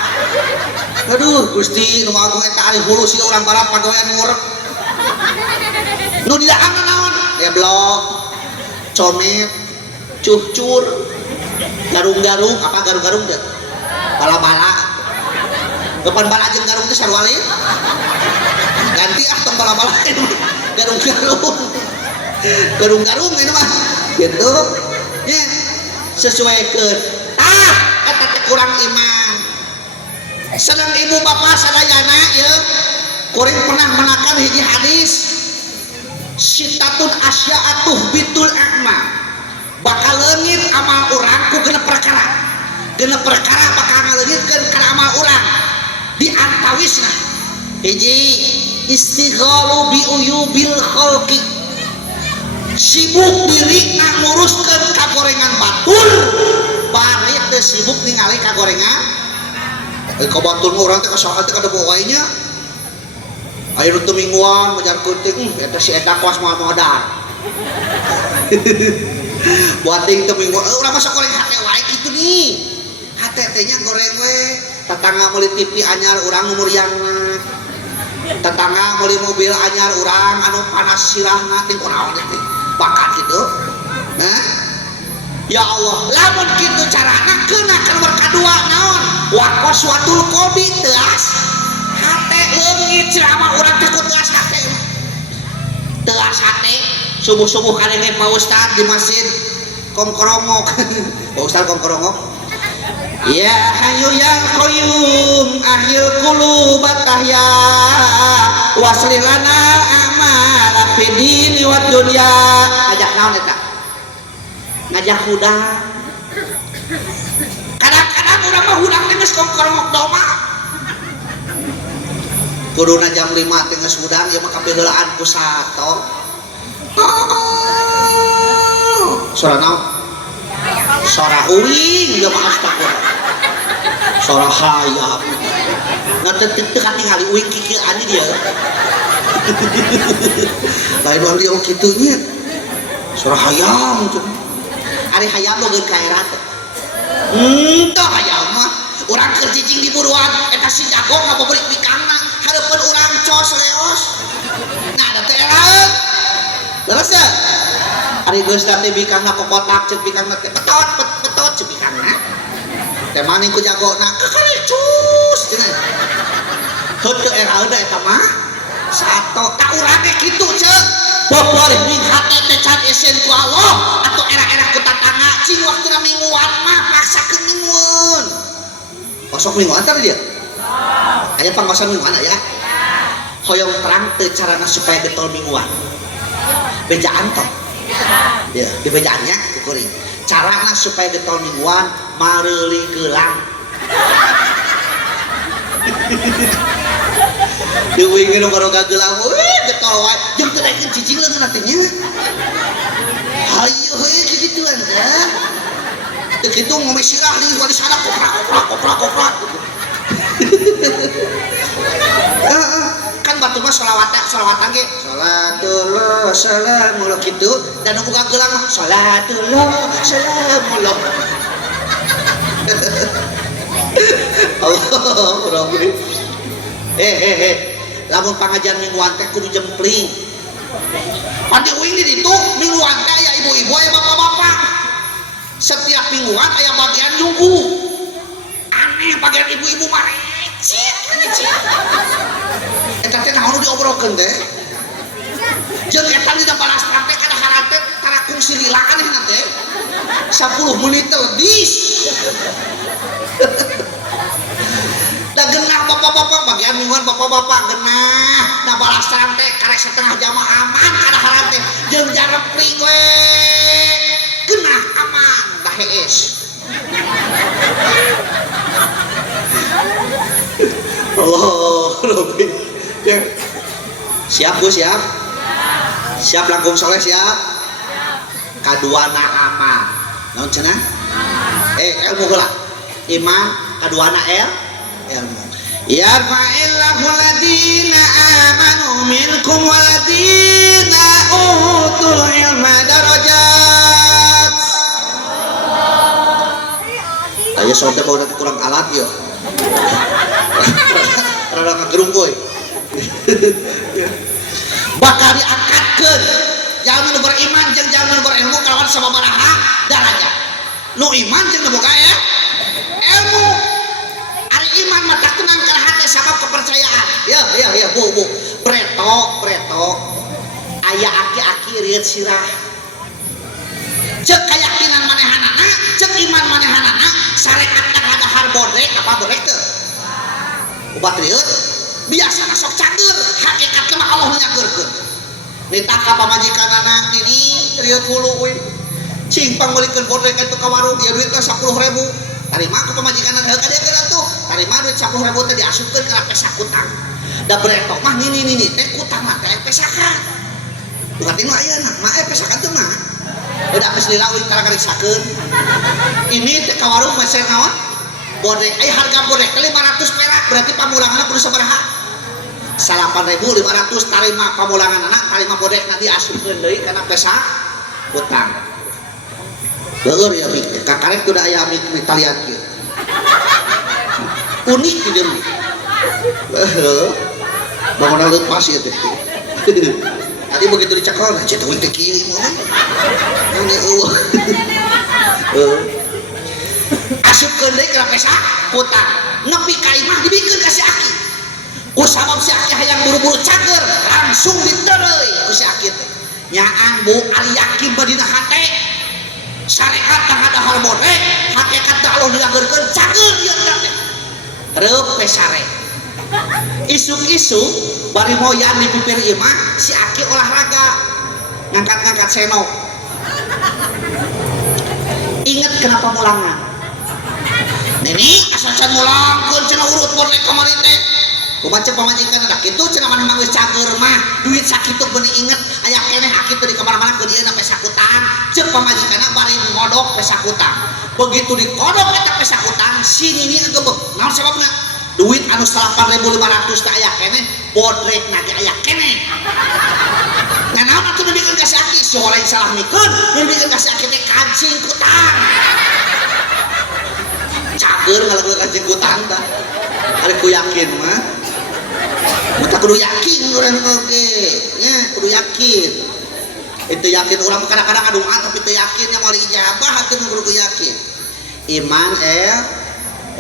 aduh Gusti nu agung eta ari hulu si urang barat pagawean ngurek nu didaangna naon blok comet cucur garung-garung apa garung-garung teh bala-bala depan bala jeung garung teh sarua lain ganti tong bala-bala garung-garung ini mah gitu nya sesuaikeun eta teh kurang iman sedang ibu bapak sadayana ieu kuring pernah menakan hiji hadis sitatun asya'atuh bitul a'ma bakal leungit amal urang ku genep perkara genep perkara bakal ngaleungkeun kana amal urang di antawisna hiji istighalu bi uyubil khalqi sibuk diri nguruskeun kagorengan batul bari teu sibuk ningali kagorengan ka batul mah urang teh kasaha teh kada bawa nya aya nu teu mingguan majar kunting eta si eta kuas moal modal buat ting teu mingguan urang mah sok goreng hate wae kitu nih hate teh nya goreng we tetangga meuli TV anyar urang nu muriangna tetangga meuli mobil anyar urang anu panas sirahna teh kunaon teh bakat gitu. Nah, ya Allah, lamun kitu carana keuna ka nomor kadua naon? Wakos watul qobi teas hate leungit ceramah urang teh ku teas hate. Teas hate subuh-subuh karenge Pak Ustad di masjid kongkorongok. Pak Ustad kongkorongok. Ya Hayyu ya Qayyum ahyil qulubat tahya waslih lana a'mal fid dini wad dunya. Ajak naon eta? Ngajak hudang. Kadang-kadang urang mah hudang teh geus kongkorongok doma. Kuduna jam 5 teh geus hudang ieu mah kabeulaan ku sato. Suara naon? Suara uing, ya mah astagfirullah. Suara hayam. Nah teu katingali uing kieu ani dia. Lain orang dia kitu nya. Suara hayam tuh. Ari hayam logeun ka era teh. Teu hayam mah urang keur cicing di buruan eta si jago ngabobrik pikangna hareupeun urang cos leos. Nah da teh era. Terus ya. Ari geus teh bikangna kokotak ceuk bikangna teh petot ceuk bikangna teh maning ku jagona karecus cenah heuh era eta mah sato tak urang teh kitu ceuk bobor ning hate teh can esen ku Allah atuh era-era ku tatangga cing waktuna mingguan mah paksakeun mingguan kosok mingguan teh dia aya panggosan mingguan aya hoyong terang teu carana supaya getol mingguan bejaan toh ya, di bejaannya kuring. Carana supaya getol mingguan mareuli geulang. Deui geus baroga geulang, getol wae. Jeung teu daekeun cicing leungeun teh nya. Hayu heuh kikituan teh. Teu kitu ngome sirah di wali sana koprak. Kan batu mah sholawatan ge salatullah salamullah kitu dan nu buka geulang salatullah salamullah Allah Rabbi lamun pangajian mingguan teh kudu jempling pati uing di ditu mingguan teh aya ibu-ibu aya bapak-bapak setiap mingguan aya bagian nyunggu aneh bagian ibu-ibu mah recit eta teh naon diobrolkeun teh jeung eta dina balastan teh kada harate tarakung silila anehna teh 10 menit lebih da genah bapak-bapak bagian mingguan bapak-bapak genah da balastan teh karek setengah jam aman kada harate jeung jarepling we genah aman da hees Allah Rabbi ya. Siap Bu siap langkung soleh siap kaduana amal naon cenah ilmu heula iman kaduana ilmu yarfa'illahu ladina amanu minkum waladina utul ilma darajat ayo soalnya mau kurang alat yo rada ngagerung boy bakal diangkatkeun jalmi nu beriman jeung jalmi nu berilmu kalawan sababaraha darajat nu iman jeung nu boga ilmu ari iman mah tak tenang kana hate sabab kepercayaan ya bu preto aya aki-aki rieut sirah cek keyakinan manehanana cek iman manehanana syariat teh hadahar bodrek apa bodrek teu obat rieut biasa sok cager hakikat mah Allah nyageurkeun nitaka pamajikanana ini rieut hulu we cing pangbelikeun bodrek itu ka warung ieu duit teh 10.000 tarima aku pemajikan ada dia kena tuh tarima duit 10.000 teh diasupkeun ka pesak utang da beretok mah ini teh utang mah teh pesakan bukan tinu ayeuna mah pesakan teh mah udah geus lila uing karek-kareksakeun ini teh ka warung meser naon bodek harga bodek 500 perak berarti pamulanganna kudu sabaraha 8.500 tarima pamulangan anak tarima bodek nanti asupkeun deui kana pesak utang beueur ya mik kakarek kudu aya mik talian kieu unik di dieu bangunan lepas ya teh tadi begitu dicekol nah ceuk teh kieu mah ini asupkeun deui kana pesak utang nepi ka imah dibikeun ka si aki kusabab si aki hayang buru-buru cager langsung ditereuy ku si aki teh nyaan bu ali yakin badina hate syariat tang ada hal bodek hakikat teh Allah dilageurkeun cager ieu teh reup pesare isuk-isuk bari moyan di pipir imah si aki olahraga ngangkat-ngangkat senok inget kenapa mulangan nini asal can mulangkeun cenah urut bodek kamari teh kumaha pamajikan ada kitu cenah maneh geus cager mah duit sakitu beuni inget aya keneh aki teh di kamar-kamar ke dieu na pesak utang ceuk pamajikanna bari ngodok pesak utang begitu dikodok eta pesak utang si nini ngegebeg naon sababna duit anu 8.500 teh aya keneh bodrek nage aya keneh nah naon atuh nubikeun ka si aki soal lain salah mikeun nubikeun ka si aki teh kancing utang cager ngalageun kancing utang tah ari ku yakin mah kita kudu yakin orang oke ya kudu yakin itu yakin orang kadang-kadang adu tapi itu yakin yang mau ijabah itu kudu yakin iman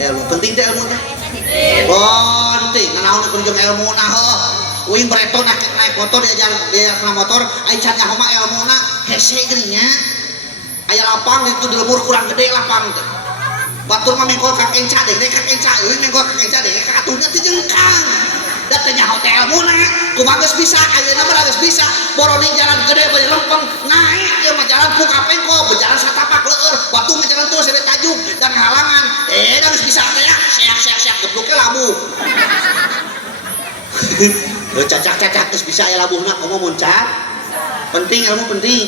ilmu penting teh ilmu teh penting nganaon kudu jeung ilmu na heuh uing bereto naik motor diajar kana motor ai can nyaho mah ilmuna hese geuning nya aya lapang itu di lemur kurang gede lapang teh batur mah mengkol ka kenca deh ka kenca uing mengkol ka kenca deh ka atuhna teh jengkang datanya hotel muna kumaha geus bisa ayeuna mah geus bisa boroni jalan gede bari lempeng naik ieu mah jalan buka pengko berjalan satapak leueur batu mah jalan terus sampai tajuk dan halangan geus bisa teh ya seak gebluknya labu cacak geus bisa aya labuhna komo muncat penting ilmu penting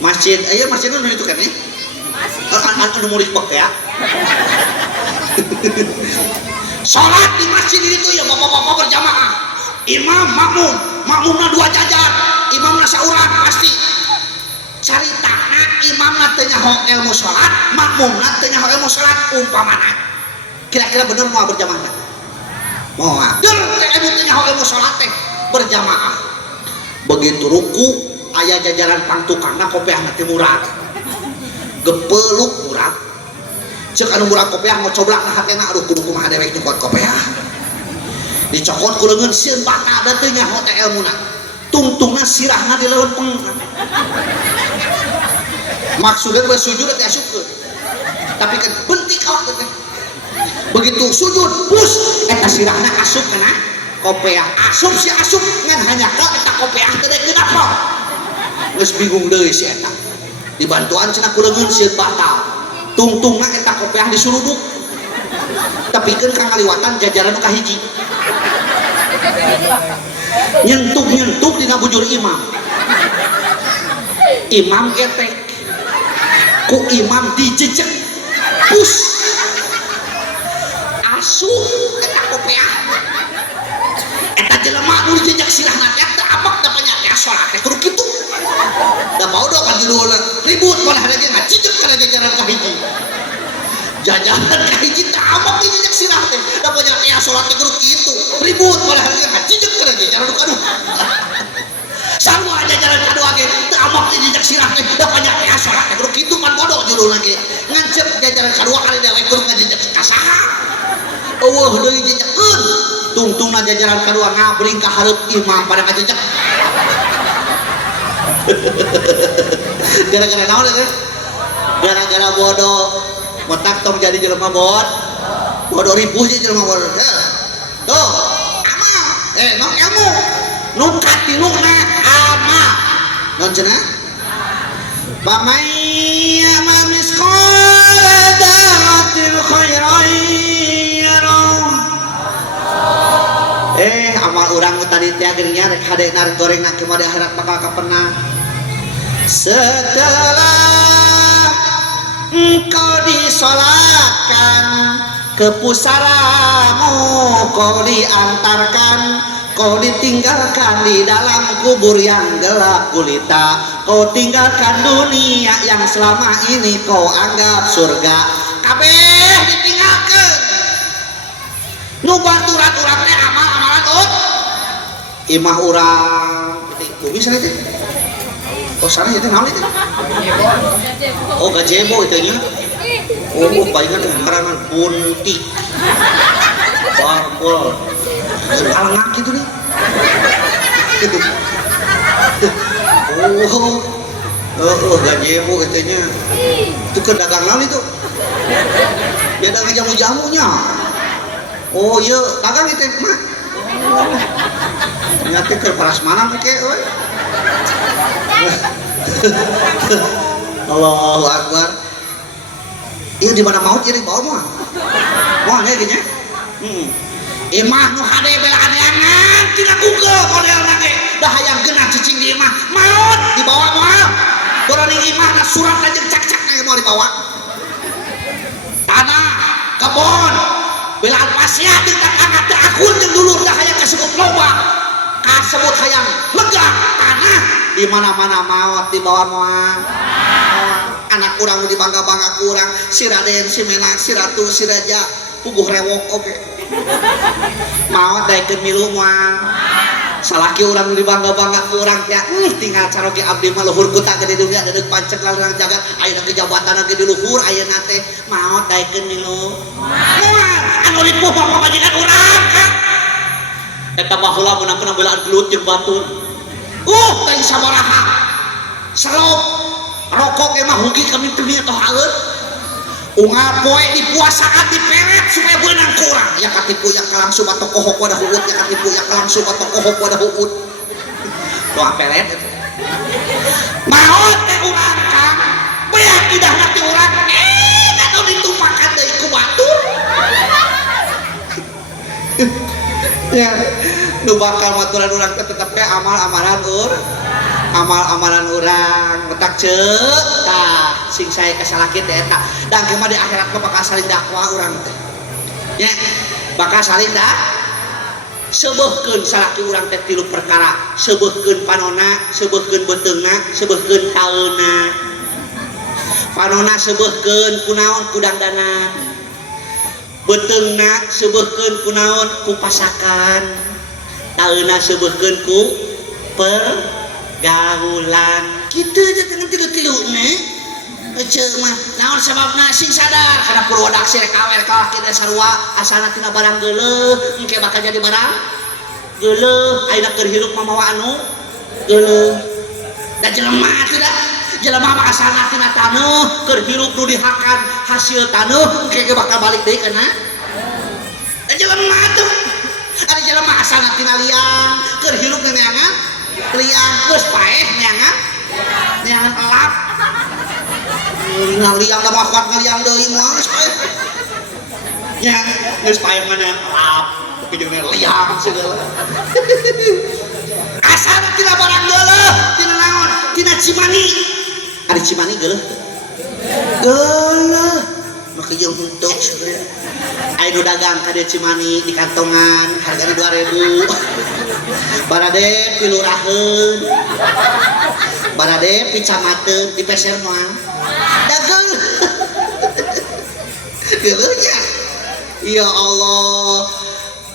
masjid aya masjid nu ditu kan nih anu murid bek ya sholat di masjid itu ya bapak-bapak berjamaah imam makmumna 2 jajar imamna saurang pasti caritana imamna teu nyaho ilmu sholat makmumna teu nyaho ilmu sholat umpamana kira-kira bener mau berjamaah mau dur ilmu teu nyaho ilmu sholat teh berjamaah begitu ruku aya jajaran pangtukangna kopiahna teh murah gepeluk murah cek anu murah kopiah mau coblak na hatena aduh kudu kumaha dewek teh kuat kopiah dicokot ku leungeun sieun bata da teu nyaho teh ilmuna tungtungna sirahna dileumpeng maksudna we sujud teh asupkeun tapi kan penting awak teh begitu sujud plus eta sirahna asup kana kopiah asup si asup ngan hanya ka eta kopiah teh deuk apa geus bingung deui si eta dibantuan cenah ku leungeun sieun bata tungtungna eta kopiah disuruduk tapi kan kangaliwatan jajaran nu kahiji nyentuk dina bujur imam getek ku imam dijejek pus asuh eta kopiah eta jelema nu dijejek sirahna teh teu abak da panyake salat teh kudu kitu da baudok kan judulna ribut malah ada jeung ngajejek kana jajaran kahiji jajaran kahiji teh abak dijejek sirah teh da panyake salat teh kudu kitu ribut malah ada jeung ngajejek kana jajaran kadua sarua jajaran kadua ge teu abak dijejek sirah teh da panyake salat teh kudu kitu pan bodoh judulna ge ngancep jajaran kadua kali dewek kudu ngajejek ka saha eueuh deui jejekeun tungtungna jajaran kadua ngabring ka hareup imam pada ngajejek gara-gara naon teh gara-gara bodoh motak tong jadi jelema bodoh ripuh jadi jelema bodoh tuh amal non ilmu nu katiluna amal non cenah pamai amal misqala dzarratin falyu'til khairan. Amal urang tadi teh geunya rek hade nar goreng na kemade akhirat bakal kapena. Setelah engkau disolatkan ke pusaramu, kau diantarkan, kau ditinggalkan di dalam kubur yang gelap gulita, kau tinggalkan dunia yang selama ini kau anggap surga, kabeh ditinggalkan. Nu baturan-uran teh amal-amalan imah urang bumi sana teh. Oh sana itu naon itu? Oh gazebo itu nya. Oh bayangan karangan buntik. Barbol. Alangak gitu nih. Gazebo itu nya. Itu ke dagang naon itu? Dia dagang jamu-jamunya. Oh iya dagang itu mah. Ternyata ke prasmanan ke euy. Allahu Akbar. Ieu di mana maut ieu di bawah mah. Wah nya geunya. Imah nu hade belaan neangan tina Google modelna ge. Da hayang geuna cicing di imah. Maut di bawah moal. Borani imah na surat jeung cak-cak ge mau dibawa. Tanah, kebon, belaan pasiat di tetangga teh akun jeung dulur da hayang kasebut loba. Kasebut hayang lega tanah di mana-mana maut di bawah moal. Anak urang di bangga-bangga kurang si Raden, si Menak, si Ratu, si Raja puguh rewok oke. Maut daekeun milu moal. Salaki urang di bangga-bangga kurang teh tinggal caroge abdi mah luhur ku tah gede dunia deuk pancek lalang jagat ayeuna kejabatan gede luhur ayeuna teh maut daekeun milu. Moal anu lipuh mah majikan urang kan. Eta baheula meunang belaan gelut jeung batur. Teh sabaraha. Serop rokok emang hugi kami dunia toh haeut. Ungal poe dipuasaan diperet supaya beunang kurang. Ya katipu yang kalangsu batok kohok wadah huut, ya katipu yang kalangsu batok kohok wadah huut. Doa pelet eta. Maot teh urang Kang. Beak idahna ti urang. Atuh ditumpakan deui ku batur. Ya, nu bakal maturan urang teh tetep ke amal-amalan amal-amalan urang betak ceuk tah sing sae kasalaki teh eta dan kemah di akhirat mah bakal saling dakwah urang teh nya bakal saling sebeuhkeun salaki urang teh tilu perkara sebeuhkeun panonna sebeuhkeun beteungna sebeuhkeun taeuna panonna sebeuhkeun kunaon ku dandanan beteungna sebeuhkeun kunaon ku pasakan taeuna sebeuhkeun ku pergaulan kitu aja dengan tilu-tiluna ceuk mah naon sababna sing sadar kana purwadak si rek awer ka kita sarua asalna tina barang geuleuh engke bakal jadi barang geuleuh ayeuna keur hirup mah mawa anu geuleuh da jelema teh da jelema mah asalna tina taneuh keur hirup nu dihakan hasil taneuh engke bakal balik deui kana da jelema teh ada jelema asalna tina liang keur hirup neangan liang geus paeh neangan elap ngaliang da mah kuat ngaliang deui moal geus paeh nya geus paeh mana elap jeung liang segala asalna tina barang geuleuh tina naon tina cimani ari cimani geuleuh maka jeung huntuk aya nu dagang ka dieu cimani di kantongan hargana 2000 barade piluraheun barade picamateun di peser moal dagang geuleuhnya ya Allah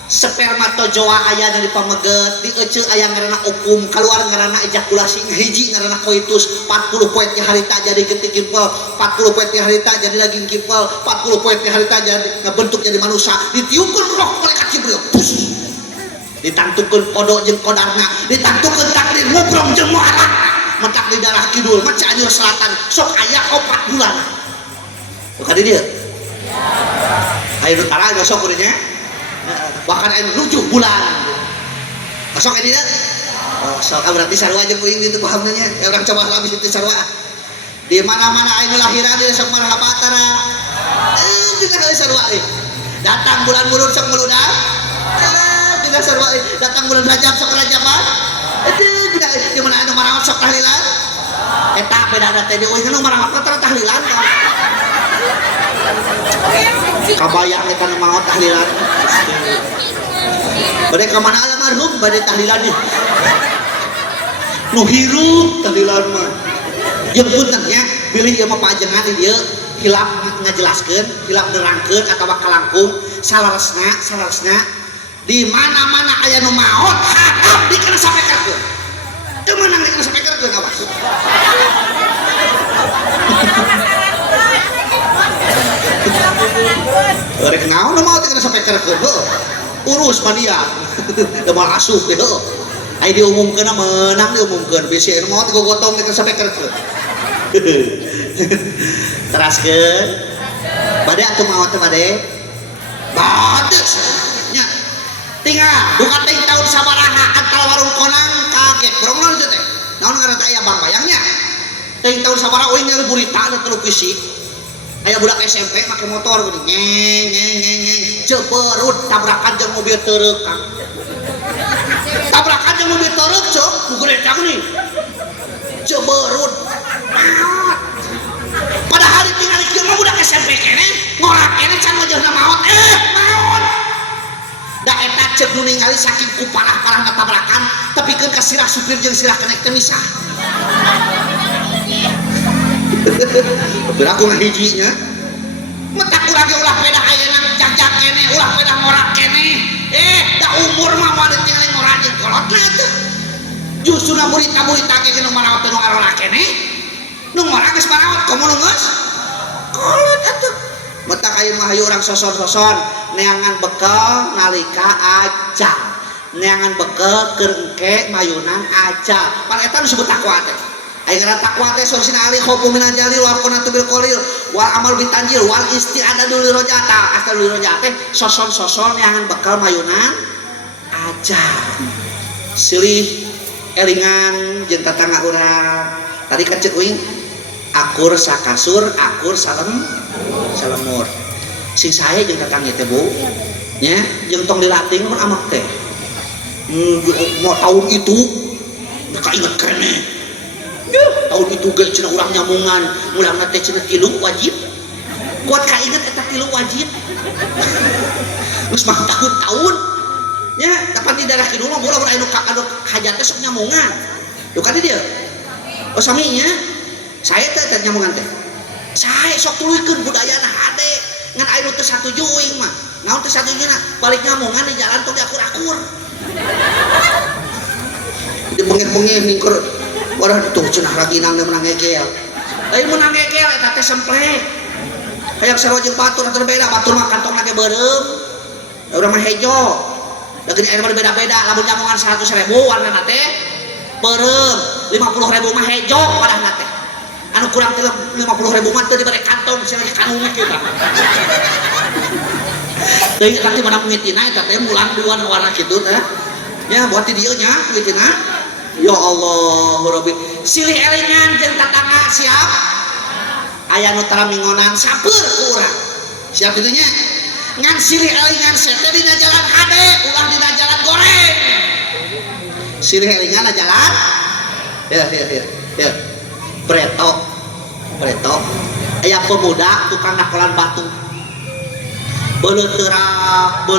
spermatozoa aya di pameget di euceuk aya ngaranna opum keluar ngaranna ejakulasi hiji ngaranna koitus 40 poe ti harita jadi geutik kimpel 40 poe ti harita jadi daging kimpel 40 poe ti harita jadi ngabentuk jadi manusia ditiupkeun roh malaikat Jibril ditantukeun kodok jeung kodarna ditantukeun takdir ngobrol jeung mu'alak mentak di daerah kidul mah Cianjur Selatan sok aya 4 bulan bukan di dieu aya nu tara sok urang nya bahkan aya 7 bulan sok aya dieu sok berarti sarua jeung kuing ditu pahamna nya ya urang coba labis itu sarua di mana-mana aya lahiran di sok marhabatana Dina sarua datang bulan mulud sok muludan dina sarua datang bulan Rajab sok Rajaban dina di mana anu marawat sok tahlilan eta bedana teh di euy anu marawat teh tahlilan kabayang eta nu maot tahlilan bade ka mana almarhum bade tahlilan nih nu hirup tahlilan mah jeung puntennya pilih ieu mah pajengan ieu hilap ngajelaskeun hilap nerangkeun atawa kalangkung salaresna di mana-mana aya nu maot hadap dikeun sapekerkeun teu meunang dikeun sapekerkeun awas rek naon nu maot dikeun sapekerkeun urus mah dia demal asuh deh ai diumumkeun meunang diumumkeun bisi anu maot digogotong dikeun sapekerkeun teraskeun bade atuh maot teh bade nya tinggal buka teh tahun sabaraha antara warung konang kaget kurang naon teh naon ngaran teh aya bang bayangnya teh tahun sabaraha euy ngeureun burita anu televisi aya budak SMP make motor geuning ngeng ceberut tabrakan jeung mobil teureuk tabrakan jeung mobil teureuk cok gugure teh geuning ceberut padahal tinggal ieu mah budak SMP keneh ngorak keneh can wajahna maot maot da eta ceuk nu ningali saking kuparah-parahna tabrakan tepikeun ka sirah supir jeung sirah kenek teh misah beraku ngahijinya metak urang ge ulah peda ayeuna jak-jak keneh ulah peda ngorak keneh da umur mah moal tinggal ngorak jeung kolotna teh justru na burita-burita ge nu marawat nu arona keneh nu ngorak geus marawat komo nu geus kolot atuh metak aya mah hayu urang soson-soson neangan bekal nalika ajal neangan bekal keur engke mayunan ajal pan eta nu disebut takwa teh aya ngaran takwa teh solusi ali khofu minal jalil wa qanatu bil qalil wal amal bitanjil wal isti'adadu li rojata asal li rojata teh soson-soson neangan bekal mayunan ajal silih elingan jeung tatangga urang tadi kan ceuk uing akur sakasur akur salemur sing sae jeung tatangga teh Bu nya jeung tong dilatih mah amak teh mau tahun itu mereka ingat keneh tahun itu ge cenah urang nyamungan mulangna teh cenah 3 wajib kuat ka inget eta 3 wajib geus mah tahun-tahun nya dapat di daerah kidul mah bola anu hajat teh sok nyamungan duh kan dia oh sami nya saya teh nyamungan teh sae sok tuluykeun budayana hade ngan aya teh satu juing mah naon teh satu juing balik nyamungan di jalan tong diakur-akur di bengeh-bengeh ningkur wadah tuh cenah raginang teh menang ngegel lain menang ngegel eta teh semplek hayang sarua jeung batur atuh beda batur mah kantongna ge beureum urang mah hejo da geuning air mah beda-beda lamun nyamungan 100.000 warnana teh beureum 50.000 mah hejo wadahna teh anu kurang 50.000 mah teu dibere kantong cenah kanungna kieu teuing eta teh mana pengitina eta teh mulang dua warna kitu teh nya buat di dieu nya pengitina ya Allah Rabbi silih elingan jeung tatangga siap aya nu tara mingonan saper ku urang siap kitu nya ngan silih elingan sete dina jalan hade ulah dina jalan goreng silih elingan jalan ya preto aya pemuda tukang nakolan batu beuleuterak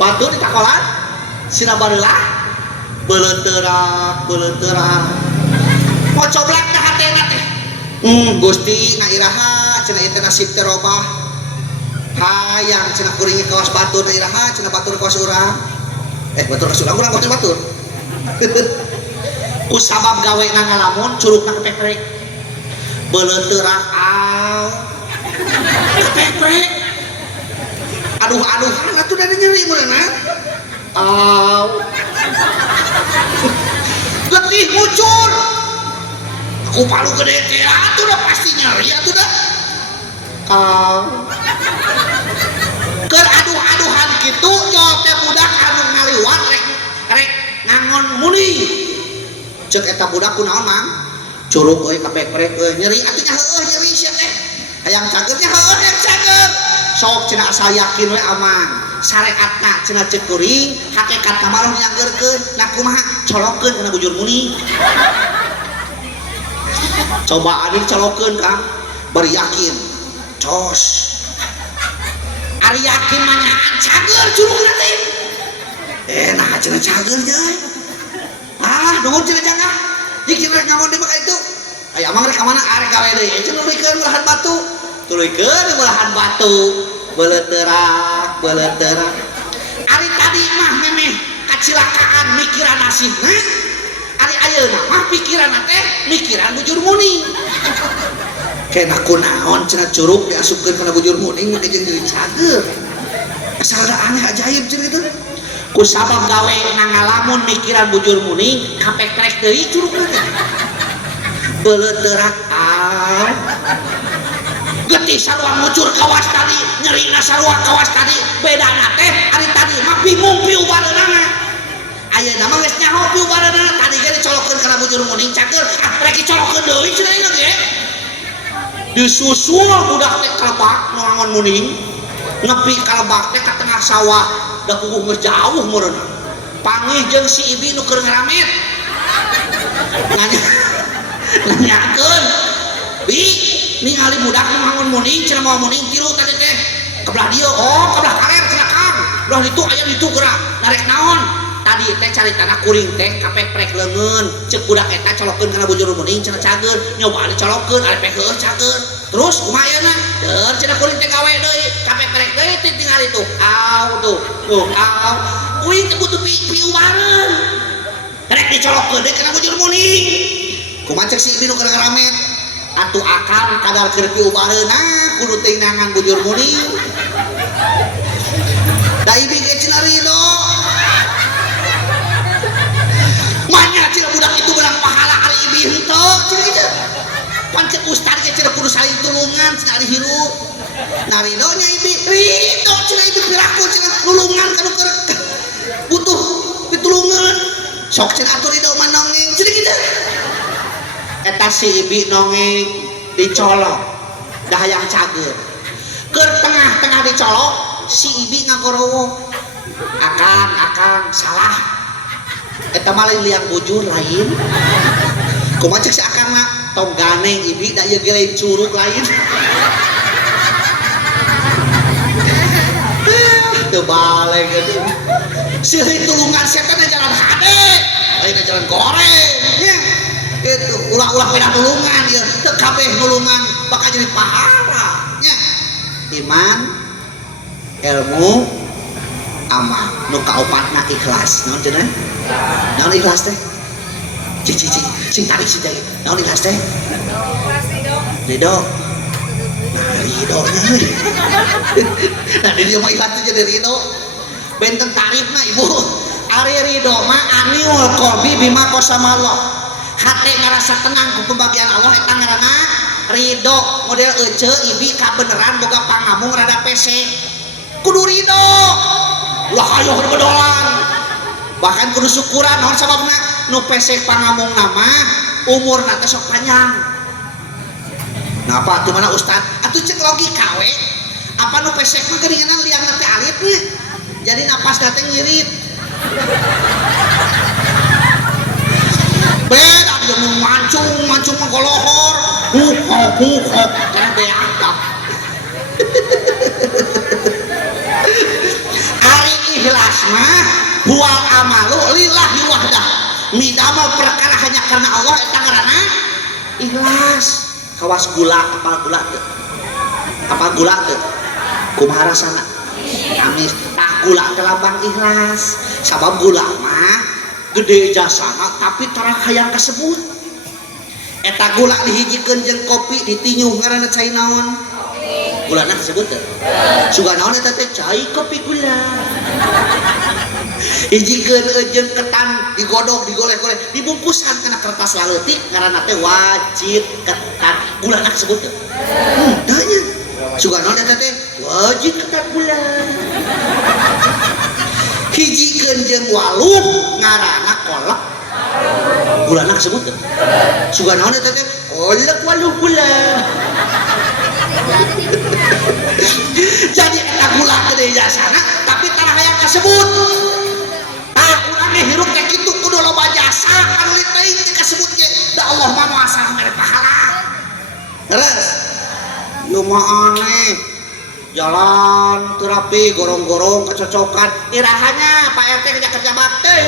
batu ditakolan sina bareula beuleuterak mau coblak ka hatena teh Gusti ngairaha cenah ieu teh nasib teh robah hayang cenah kuring kawas batur teh iraha cenah batur kawas urang batur kawas urang urang batur ku sabab gawena ngalamun curugna kepekrek beuleuterak kepekrek aduh atuh da nyeri meunana letih muncul aku palu gede teh atuh dah pasti nyeri atuh dah keur aduh-aduhan kitu jol teh budak anu ngaliwat rek ngangon muni ceuk eta budak kunaon mang curug euy kapekrek nyeri atuh nya heueuh nyeri sia teh hayang cagernya heueuh yang cager sok cenah asal yakin we aman syariatna cenah ceuk kuring hakikatna mah ulah nyageurkeun nah kumaha colokeun kana bujur muni coba adi colokeun Kang bari yakin cos ari yakin mah nyaan cager curugna teh nah cenah cager jay nuhun cenah jangan jeung cenah ngamon deui mah itu aya amang rek ka mana arek gawe deui cenah nulikeun belahan batu tulikeun belahan batu beuleuteurak ari tadi mah memeh kacilakaan mikiran nasibna ari ayeuna mah pikiran teh mikiran bujur muni kena kunaon cenah curug diasupkeun kana bujur muni mah jeung deui cager asal ada aneh ajaib cenah kitu ku sabab gawe ngalamun mikiran bujur muni kapekrek deui curugna teh beuleuteurak getih sarua ngucur kawas tadi nyerina sarua kawas tadi bedana teh ari tadi mah bingung piubareunana ayeuna mah geus nyaho piubareunana tadi ge dicolokeun kana bujur muning cager rek dicolokeun deui cenah ieu ge disusul budak teh kalebak nu ngangon muning nepi kalebak teh ka tengah sawah da kukuh geus jauh meureunna panggih jeung si ibi nu keur ngaramet nanyakeun bi ningali budak nu ngangon muning cenah moal muning tilu tadi teh kebelah dieu kebelah karer cenah Kang ulah ditu aya ditu gerak narek naon tadi teh caritana kuring teh kapeprek leungeun ceuk budak eta colokeun kana bujur muning cenah cager nyoba dicolokeun ari peh heueuh cager terus kumaha ayeuna deur cenah kuring teh gawe deui kapeprek deui teh tingali tuh kuring teh butuh piubareun rek dicolokeun deui kana bujur muning kumaha cek si ieu nu keur ngaramet atuh akan kadar keur piubareuna kudu teuing nangan bujur muning da ibi ge cenah ridho manya cenah budak itu beunang pahala ari ibi henteu cenah kitu pancet ustad ge cenah kudu saling tulungan cenah ari hirup nah ridho nya ibi ridho cenah ibi piraku cenah tulungan kanu keur butuh pitulungan sok cenah atuh ridho mah nongeng cenah kitu eta si ibi nongeng dicolok dah hayang cager ke tengah-tengah dicolok si ibi ngagorowo akang salah eta mah liang bujur lain kumaha cek si akangna tong ganeng ibi da ieu ge lain curug lain teu bale gitu silih tulungan setan jalan hade lain jalan goreng nya itu ulah-ulah peda nulungan ya teu kabeh nulungan bakal jadi pahala nya iman ilmu amal nu kaopatna ikhlas naon cenah naon ikhlas teh cing tarik si teh naon ikhlas teh ridho nah ridho nya nah di dieu mah ikhlas teh jadi ridho benten tarifna ibu ari ridho mah aniul qalbi bima qasamallah hati ngerasa tenang ku pembagian Allah eta ngaranna ridho model ece ibi kabeneran boga pangamung rada pesek kudu ridho ulah hayo bedolan bahkan kudu syukuran naon sababna nu pesek pangamung nama umurna teh sok panjang ngapa tuh mana ustad atuh cek logika we apa nu pesek mah geuningan liangna teh alit nya jadi napas dateng ngirit beda jeung mancung menggolohor huk karena beak ari ikhlas mah huwal amalu lillahi wahdah midamel perkara hanya karena Allah eta ngaranna ikhlas kawas gula apal gula teu kumaha rasana amis tah gula teh lambang ikhlas sabab gula mah gede jasana tapi tarang hayang kasebut eta gula dihijikeun jeung kopi ditinyuh ngaranna cai naon gulana kasebut teh sugan naon eta teh cai kopi gula hijikeun jeung ketan digodog digoleh-goleh dibungkusan kana kertas laleutik ngaranna teh wajib ketan gulana kasebut teh tah nya sugan naon eta teh wajib ketan gula hijikeun jeung waluh ngaranna kolak gulana kasebut teh sugan naon eta teh kolak waluh gula Jadi eta gula gede jasana tapi tanah hayang kasebut. Tah urang ge hirup teh kitu kudu loba jasa anu teuing teh kasebut ge. Da Allah mah masalah mere pahala. Terus ieu mah aneh. Jalan terapi gorong-gorong kecocokan irahanya Pak RT kerja bakti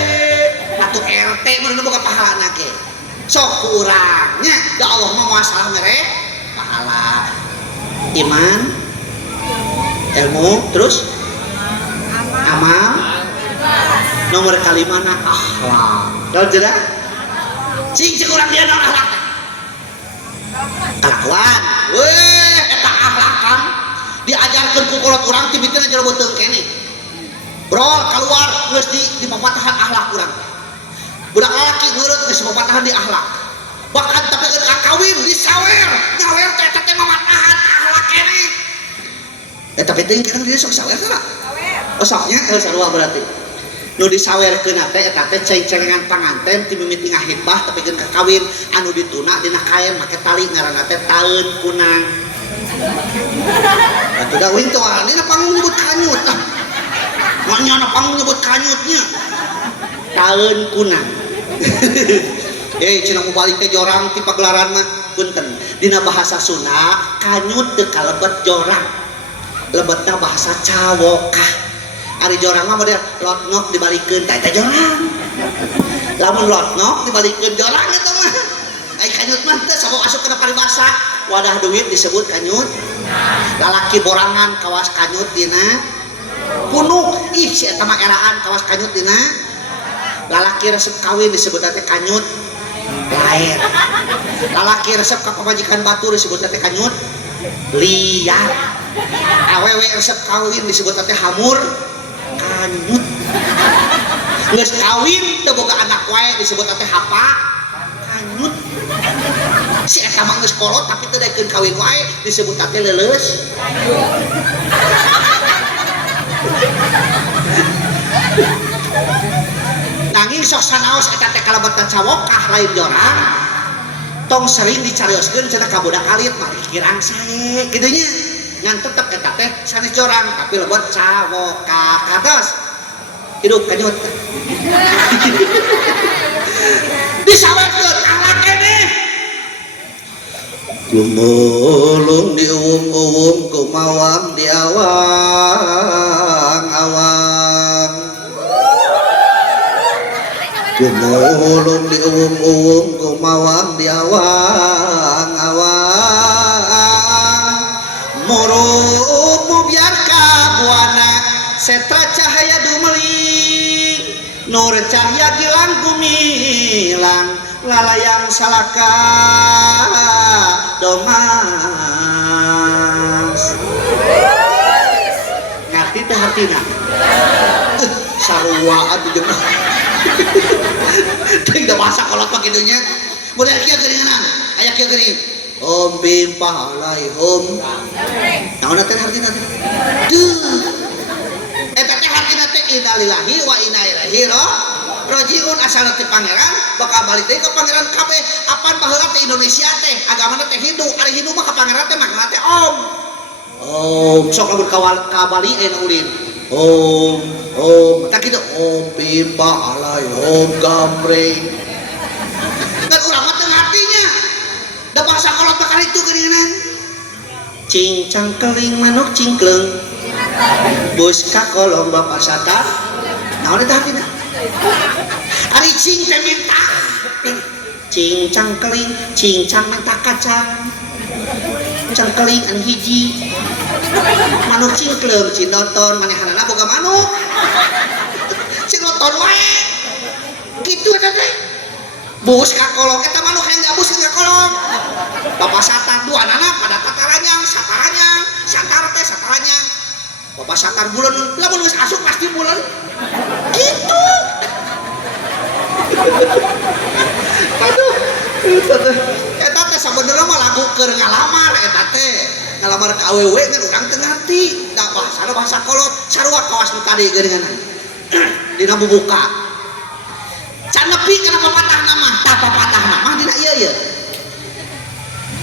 atuh RT mun boga pahalana ge sok kurangnya da Allah mah masalah mere pahala iman ilmu terus amal nomor kalimana akhlak kalau tidak cing kurang dia non akhlak kelakuan weh eta akhlakan diajarkan ku kolot urang ti bitina jero beuteung keneh bro keluar geus di pepatahan akhlak urang budak laki nurut geus pepatahan di akhlak bahkan tapi keur kakawin disawer nyawer teh eta teh mamatahan akhlak keneh eta penting kan dia sok sawer tah oh soknya sarua berarti nu disawerkeun teh eta teh ceng-cengan panganten ti mimiti ngahibah tapi keur kakawin anu dituna dina kaen make tali ngaranna teh taeun kunang. Atuh da wing tuh ini panggung nyebut kanyut ah. Maknya panggung nyebut kanyutnya. Taeun kunang. Cenah mau balik ke jorang ti pagelaran mah punten. Dina bahasa Sunda kanyut teu kalebet jorang. Lebetna bahasa cawokah. Ari jorang mah model lotnok dibalikeun teh jorang. Lamun lotnok dibalikeun jorang eta mah. Ai kanyut mah teh sabab asup kana paribasa. Wadah duit disebut kanyut lalaki borangan kawas kanyut dina punuk ih si eta mah eraan kawas kanyut dina lalaki resep kawin disebut teh kanyut lair lalaki resep ka pamajikan batu disebut teh kanyut liar awewe resep kawin disebut teh hamur kanyut geus kawin teu boga anak wae disebut teh hapa kanyut si eta mah geus kolot tapi teu daekeun kawin wae disebut teh leuleus nanging sok sanaos eta teh kalabetan cawokah lain jorang tong sering dicarioskeun cenah ka budak alit mah kirang sae kitu nya ngan tetep eta teh sanes jorang tapi lebet cawokah kados hidup kanyut disawerkeun akhlak keneh gumulung diuwung-uwung kumawang diawang-awang gumulung diuwung-uwung kumawang diawang-awang murup biar kabuana setra cahaya dumeling nur cahaya gilang gumilang lalayang salaka domas ngerti teh hartina sarua atuh jeung teh da bahasa kolot mah kitu nya mun aya kieu geuningan aya kieu geuning om bim pahalai om naon teh hartina teh eta teh hartina teh innalillahi wa inna ilaihi rajiun asal ti pangeran bakal balik deui ka pangeran kabeh apan baheula teh Indonesia teh agamana teh Hindu ari Hindu mah ka pangeran teh makna teh om sok lamun ka Bali aya ulin om tak kitu om pipa alai om gambreng kan urang mah teu ngartinya da bahasa kolot bakal itu geuningan cincang keling manuk cingkleng bus ka kolong bapak sata naon eta artina ari cing teh minta cincang keling cincang minta kacang cangkeling anu hiji manuk cingkleng cinoton manehanana boga manuk cinoton wae kitu eta teh bus ka kolong eta manuk hayang diabus ka kolong bapak satan duanana pada tataranyang sataranyang satar teh sataranyang bapak satar bulan lamun geus asup pasti bulan gitu aduh eta teh sabenerna mah lagu keur ngalamar eta teh ngalamar ka awewe kan urang teu ngarti da bahasana bahasa kolot sarua kawas nu tadi geuningan dina bubuka can nepi kana papatahna mah tah papatahna mah dina ieu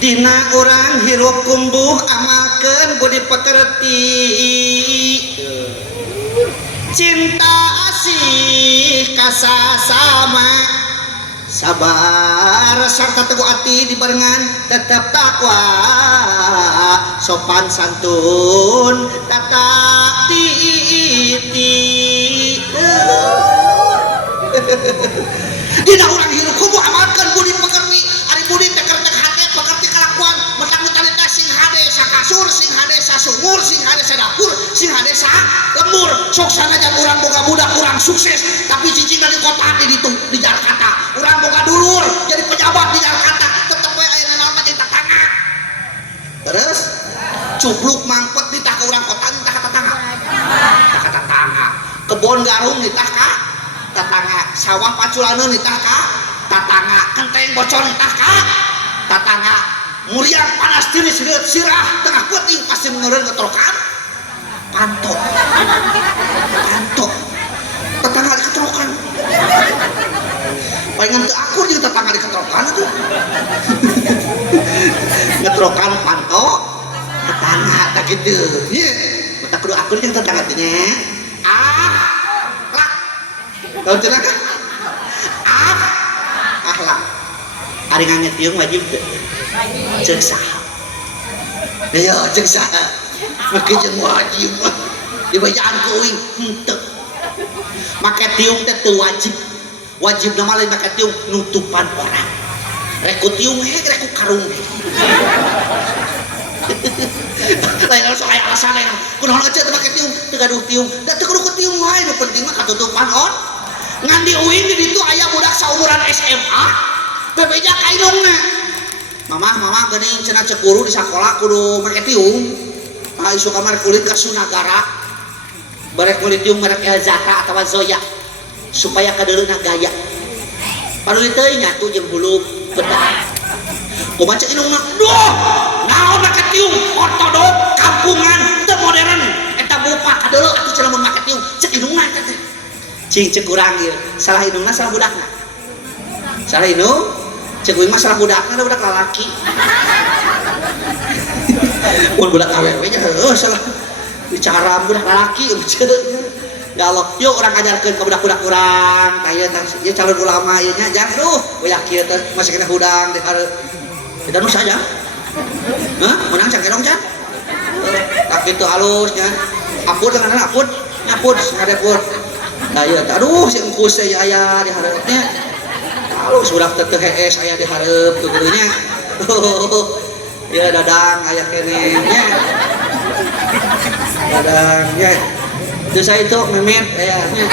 dina orang hirup kumbuh amalkeun budi pekerti cinta asih kasasama sabar sarta teguh hati dibarengan tetap takwa sopan santun tata titi dina urang hirup kubu amalkeun budi pekerti ari budi teh keur teu hate pekerti kalakuan mentang-mentang eta sing hade sakasur sing hade sasumur sing hade sadapur sing hade sa lembur sok sanajan urang boga budak urang sukses tapi cicing di kota di ditu di Jakarta urang boga dulur jadi pejabat di Jakarta tetep we aya nama jeung tetangga terus cubluk mangpet ditah ka urang kota ditah ka tetangga tah ka tetangga kebon garung ditah ka tetangga sawah paculaneun ditah ka tetangga kenteng bocor ditah ka tetangga muriang panas tiris sirah tengah peuting pasti meureun ketrokan pantok tetangga di ketrokan palingan teu akur jeung tetangga di ketrokan itu ngetrokan pantok tetangga tak kitu nya mata kudu akur jeung tetangga teh nya lak tahu cenah kan akhlak ari ngangetiung wajib teu ceuk saha ya ceuk saha make jeung wajib dibajaan ku uing henteu make tiung teh teu wajib nama lain make tiung nutupan orang rek ku tiung rek ku karung lain harus aya alasan lain kunaon aja teu make tiung teu gaduh tiung da teu kudu ku tiung wae nu penting mah katutupan on ngan di uing di ditu aya budak saumuran SMA bebeja ka indungna mamah geuning cenah cekuru di sakola kudu make tiung isu kamar kulit ka Sunagara barek kulit tiung merek Elzata atawa Zoya supaya kadeureuna gaya paru teuing nyatu jeung hulu bedah kumaha cek indungna duh naon make tiung ortodok kampungan teu modern eta bupa kadeuleu atuh cenah mun make tiung cek indungna eta teh cing cek urang ieu salah indungna salah budakna salah indung cek uing mah salah budakna ada budak lalaki mun budak awewe nya heuh salah bicara budak lalaki galok yuk orang ajarkeun ka budak-budak urang tah ieu ieu calon ulama ieu nya jar duh boyak kieu teh masih kena hudang di hareup kita nu saja heuh menang can kedong can tak kitu halus nya ampun dengan ampun ngapun ngadepun nah ieu aduh si engkus teh aya di hareup nya halus udah teu hees aya di hareup tuh nya ya dadang aya kene nya dadang ya itu saya itu memet aya nya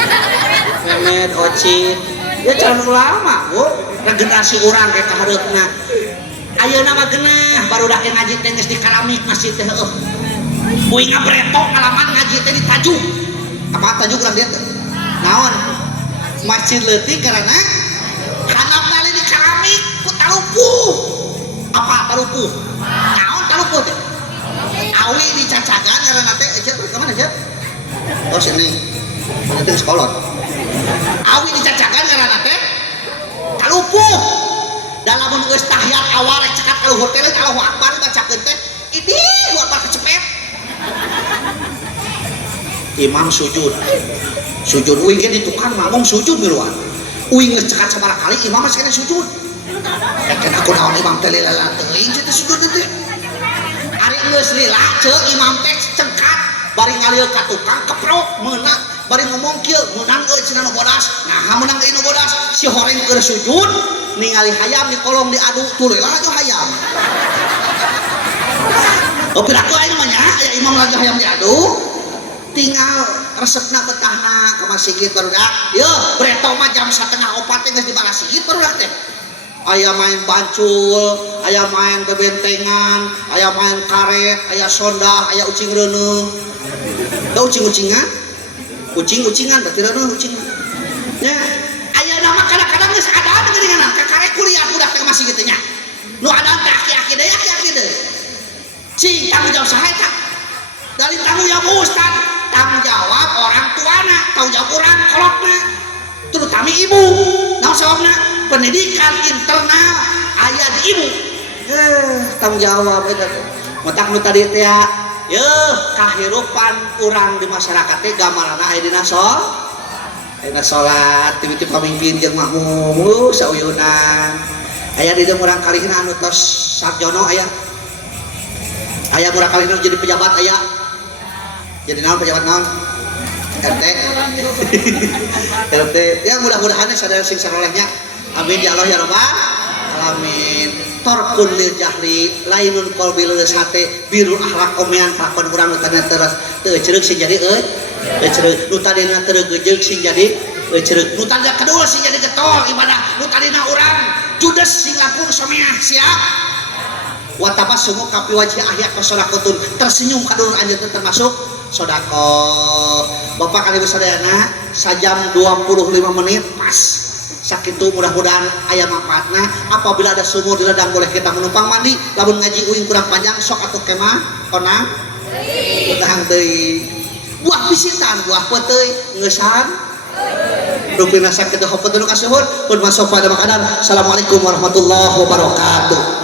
memet ocit ya calon ulama bu generasi urang kayak kahareupna ayeuna mah geunah barudak ngaji teh geus di Karamik masjid teh heuh uing abreto ngalaman ngaji teh di Tajuk apa Tajuk urang dia teh naon masjid leutik karena hanap nali di Karamik ku talupuh apa talupuh naon talupuh teh awi di Cacagan ngaranna teh ecet ka mana ecet oh sini nanti sekolot awi di Cacagan ngaranna teh talupuh dalam mun geus tahiyat awal rek cekat ka luhur teh Allahu Akbar bacakeun teh idih Allahu Akbar kecepet imam sujud uing ge di tukang ngomong sujud miluan uing geus cekat sabaraha kali imam masih kena sujud eken aku naon imam teh lila teuing teh sujud teh ari geus lila ceuk imam teh cengkat bari ngalieun ka tukang keprok meunang bari ngomong kieu meunang euy cenah nu bodas nah meunang ieu nu bodas si horeng keur sujud ningali hayam di kolong diadu tuleulah aja hayam oh piraku aya namanya aya imam lagi hayam diadu tinggal resepna betahna ke masjid barudak yeuh breto mah jam 3:30 teh geus dibalas sigit barudak teh aya main bancul aya main bebentengan aya main karet aya sondah aya ucing reuneuh teu ucing-ucingan ucing-ucingan berarti reuneuh ucingan nya aya nama kadang-kadang geus adaan geuningan ka karek kuliah budak teh masjid teh nya nu adaan teh aki-aki deui cing tanggung jawab saha eta dari tanggung jawab ustad tanggung jawab orang tuana tanggung jawab urang kolotna terutama ibu naon sababna pendidikan internal aya di ibu tanggung jawab eta matak nu tadi teh ya kahirupan urang di masyarakat teh gambaranna aya dina salat tiba-tiba pamimpin jeung makmum sauyunan aya di dieu urang kalihna anu tos sarjono aya urang kalihna jadi pejabat aya jadi naon pejabat naon RT RT ya mudah-mudahan sadar sing sarolehnya amin ya Allah ya rabbal alamin torkun lil jahri lainun qalbil sate biru akhlak komean pakon urang nu tadi teras teu ceureuh sing jadi teu ceureuh nu tadina teu gejeug sing jadi teu ceureuh nu tadina kedul sing jadi getol ibadah nu tadina urang judes sing lampung someah siap wa tabassumu kapi wajhi ahya kasolakutun tersenyum kadul anjeun termasuk sodako. Bapak kali sadayana sajam 25 menit pas sakitu mudah-mudahan aya manfaatna apabila ada sumur di ladang boleh kita menumpang mandi lamun ngaji uing kurang panjang sok atuh kemah konang utang deui buah pisitan buah peteuy ngeusan rupina sakitu hopeun kasuhun pun masofa da makanan. Assalamualaikum warahmatullahi wabarakatuh.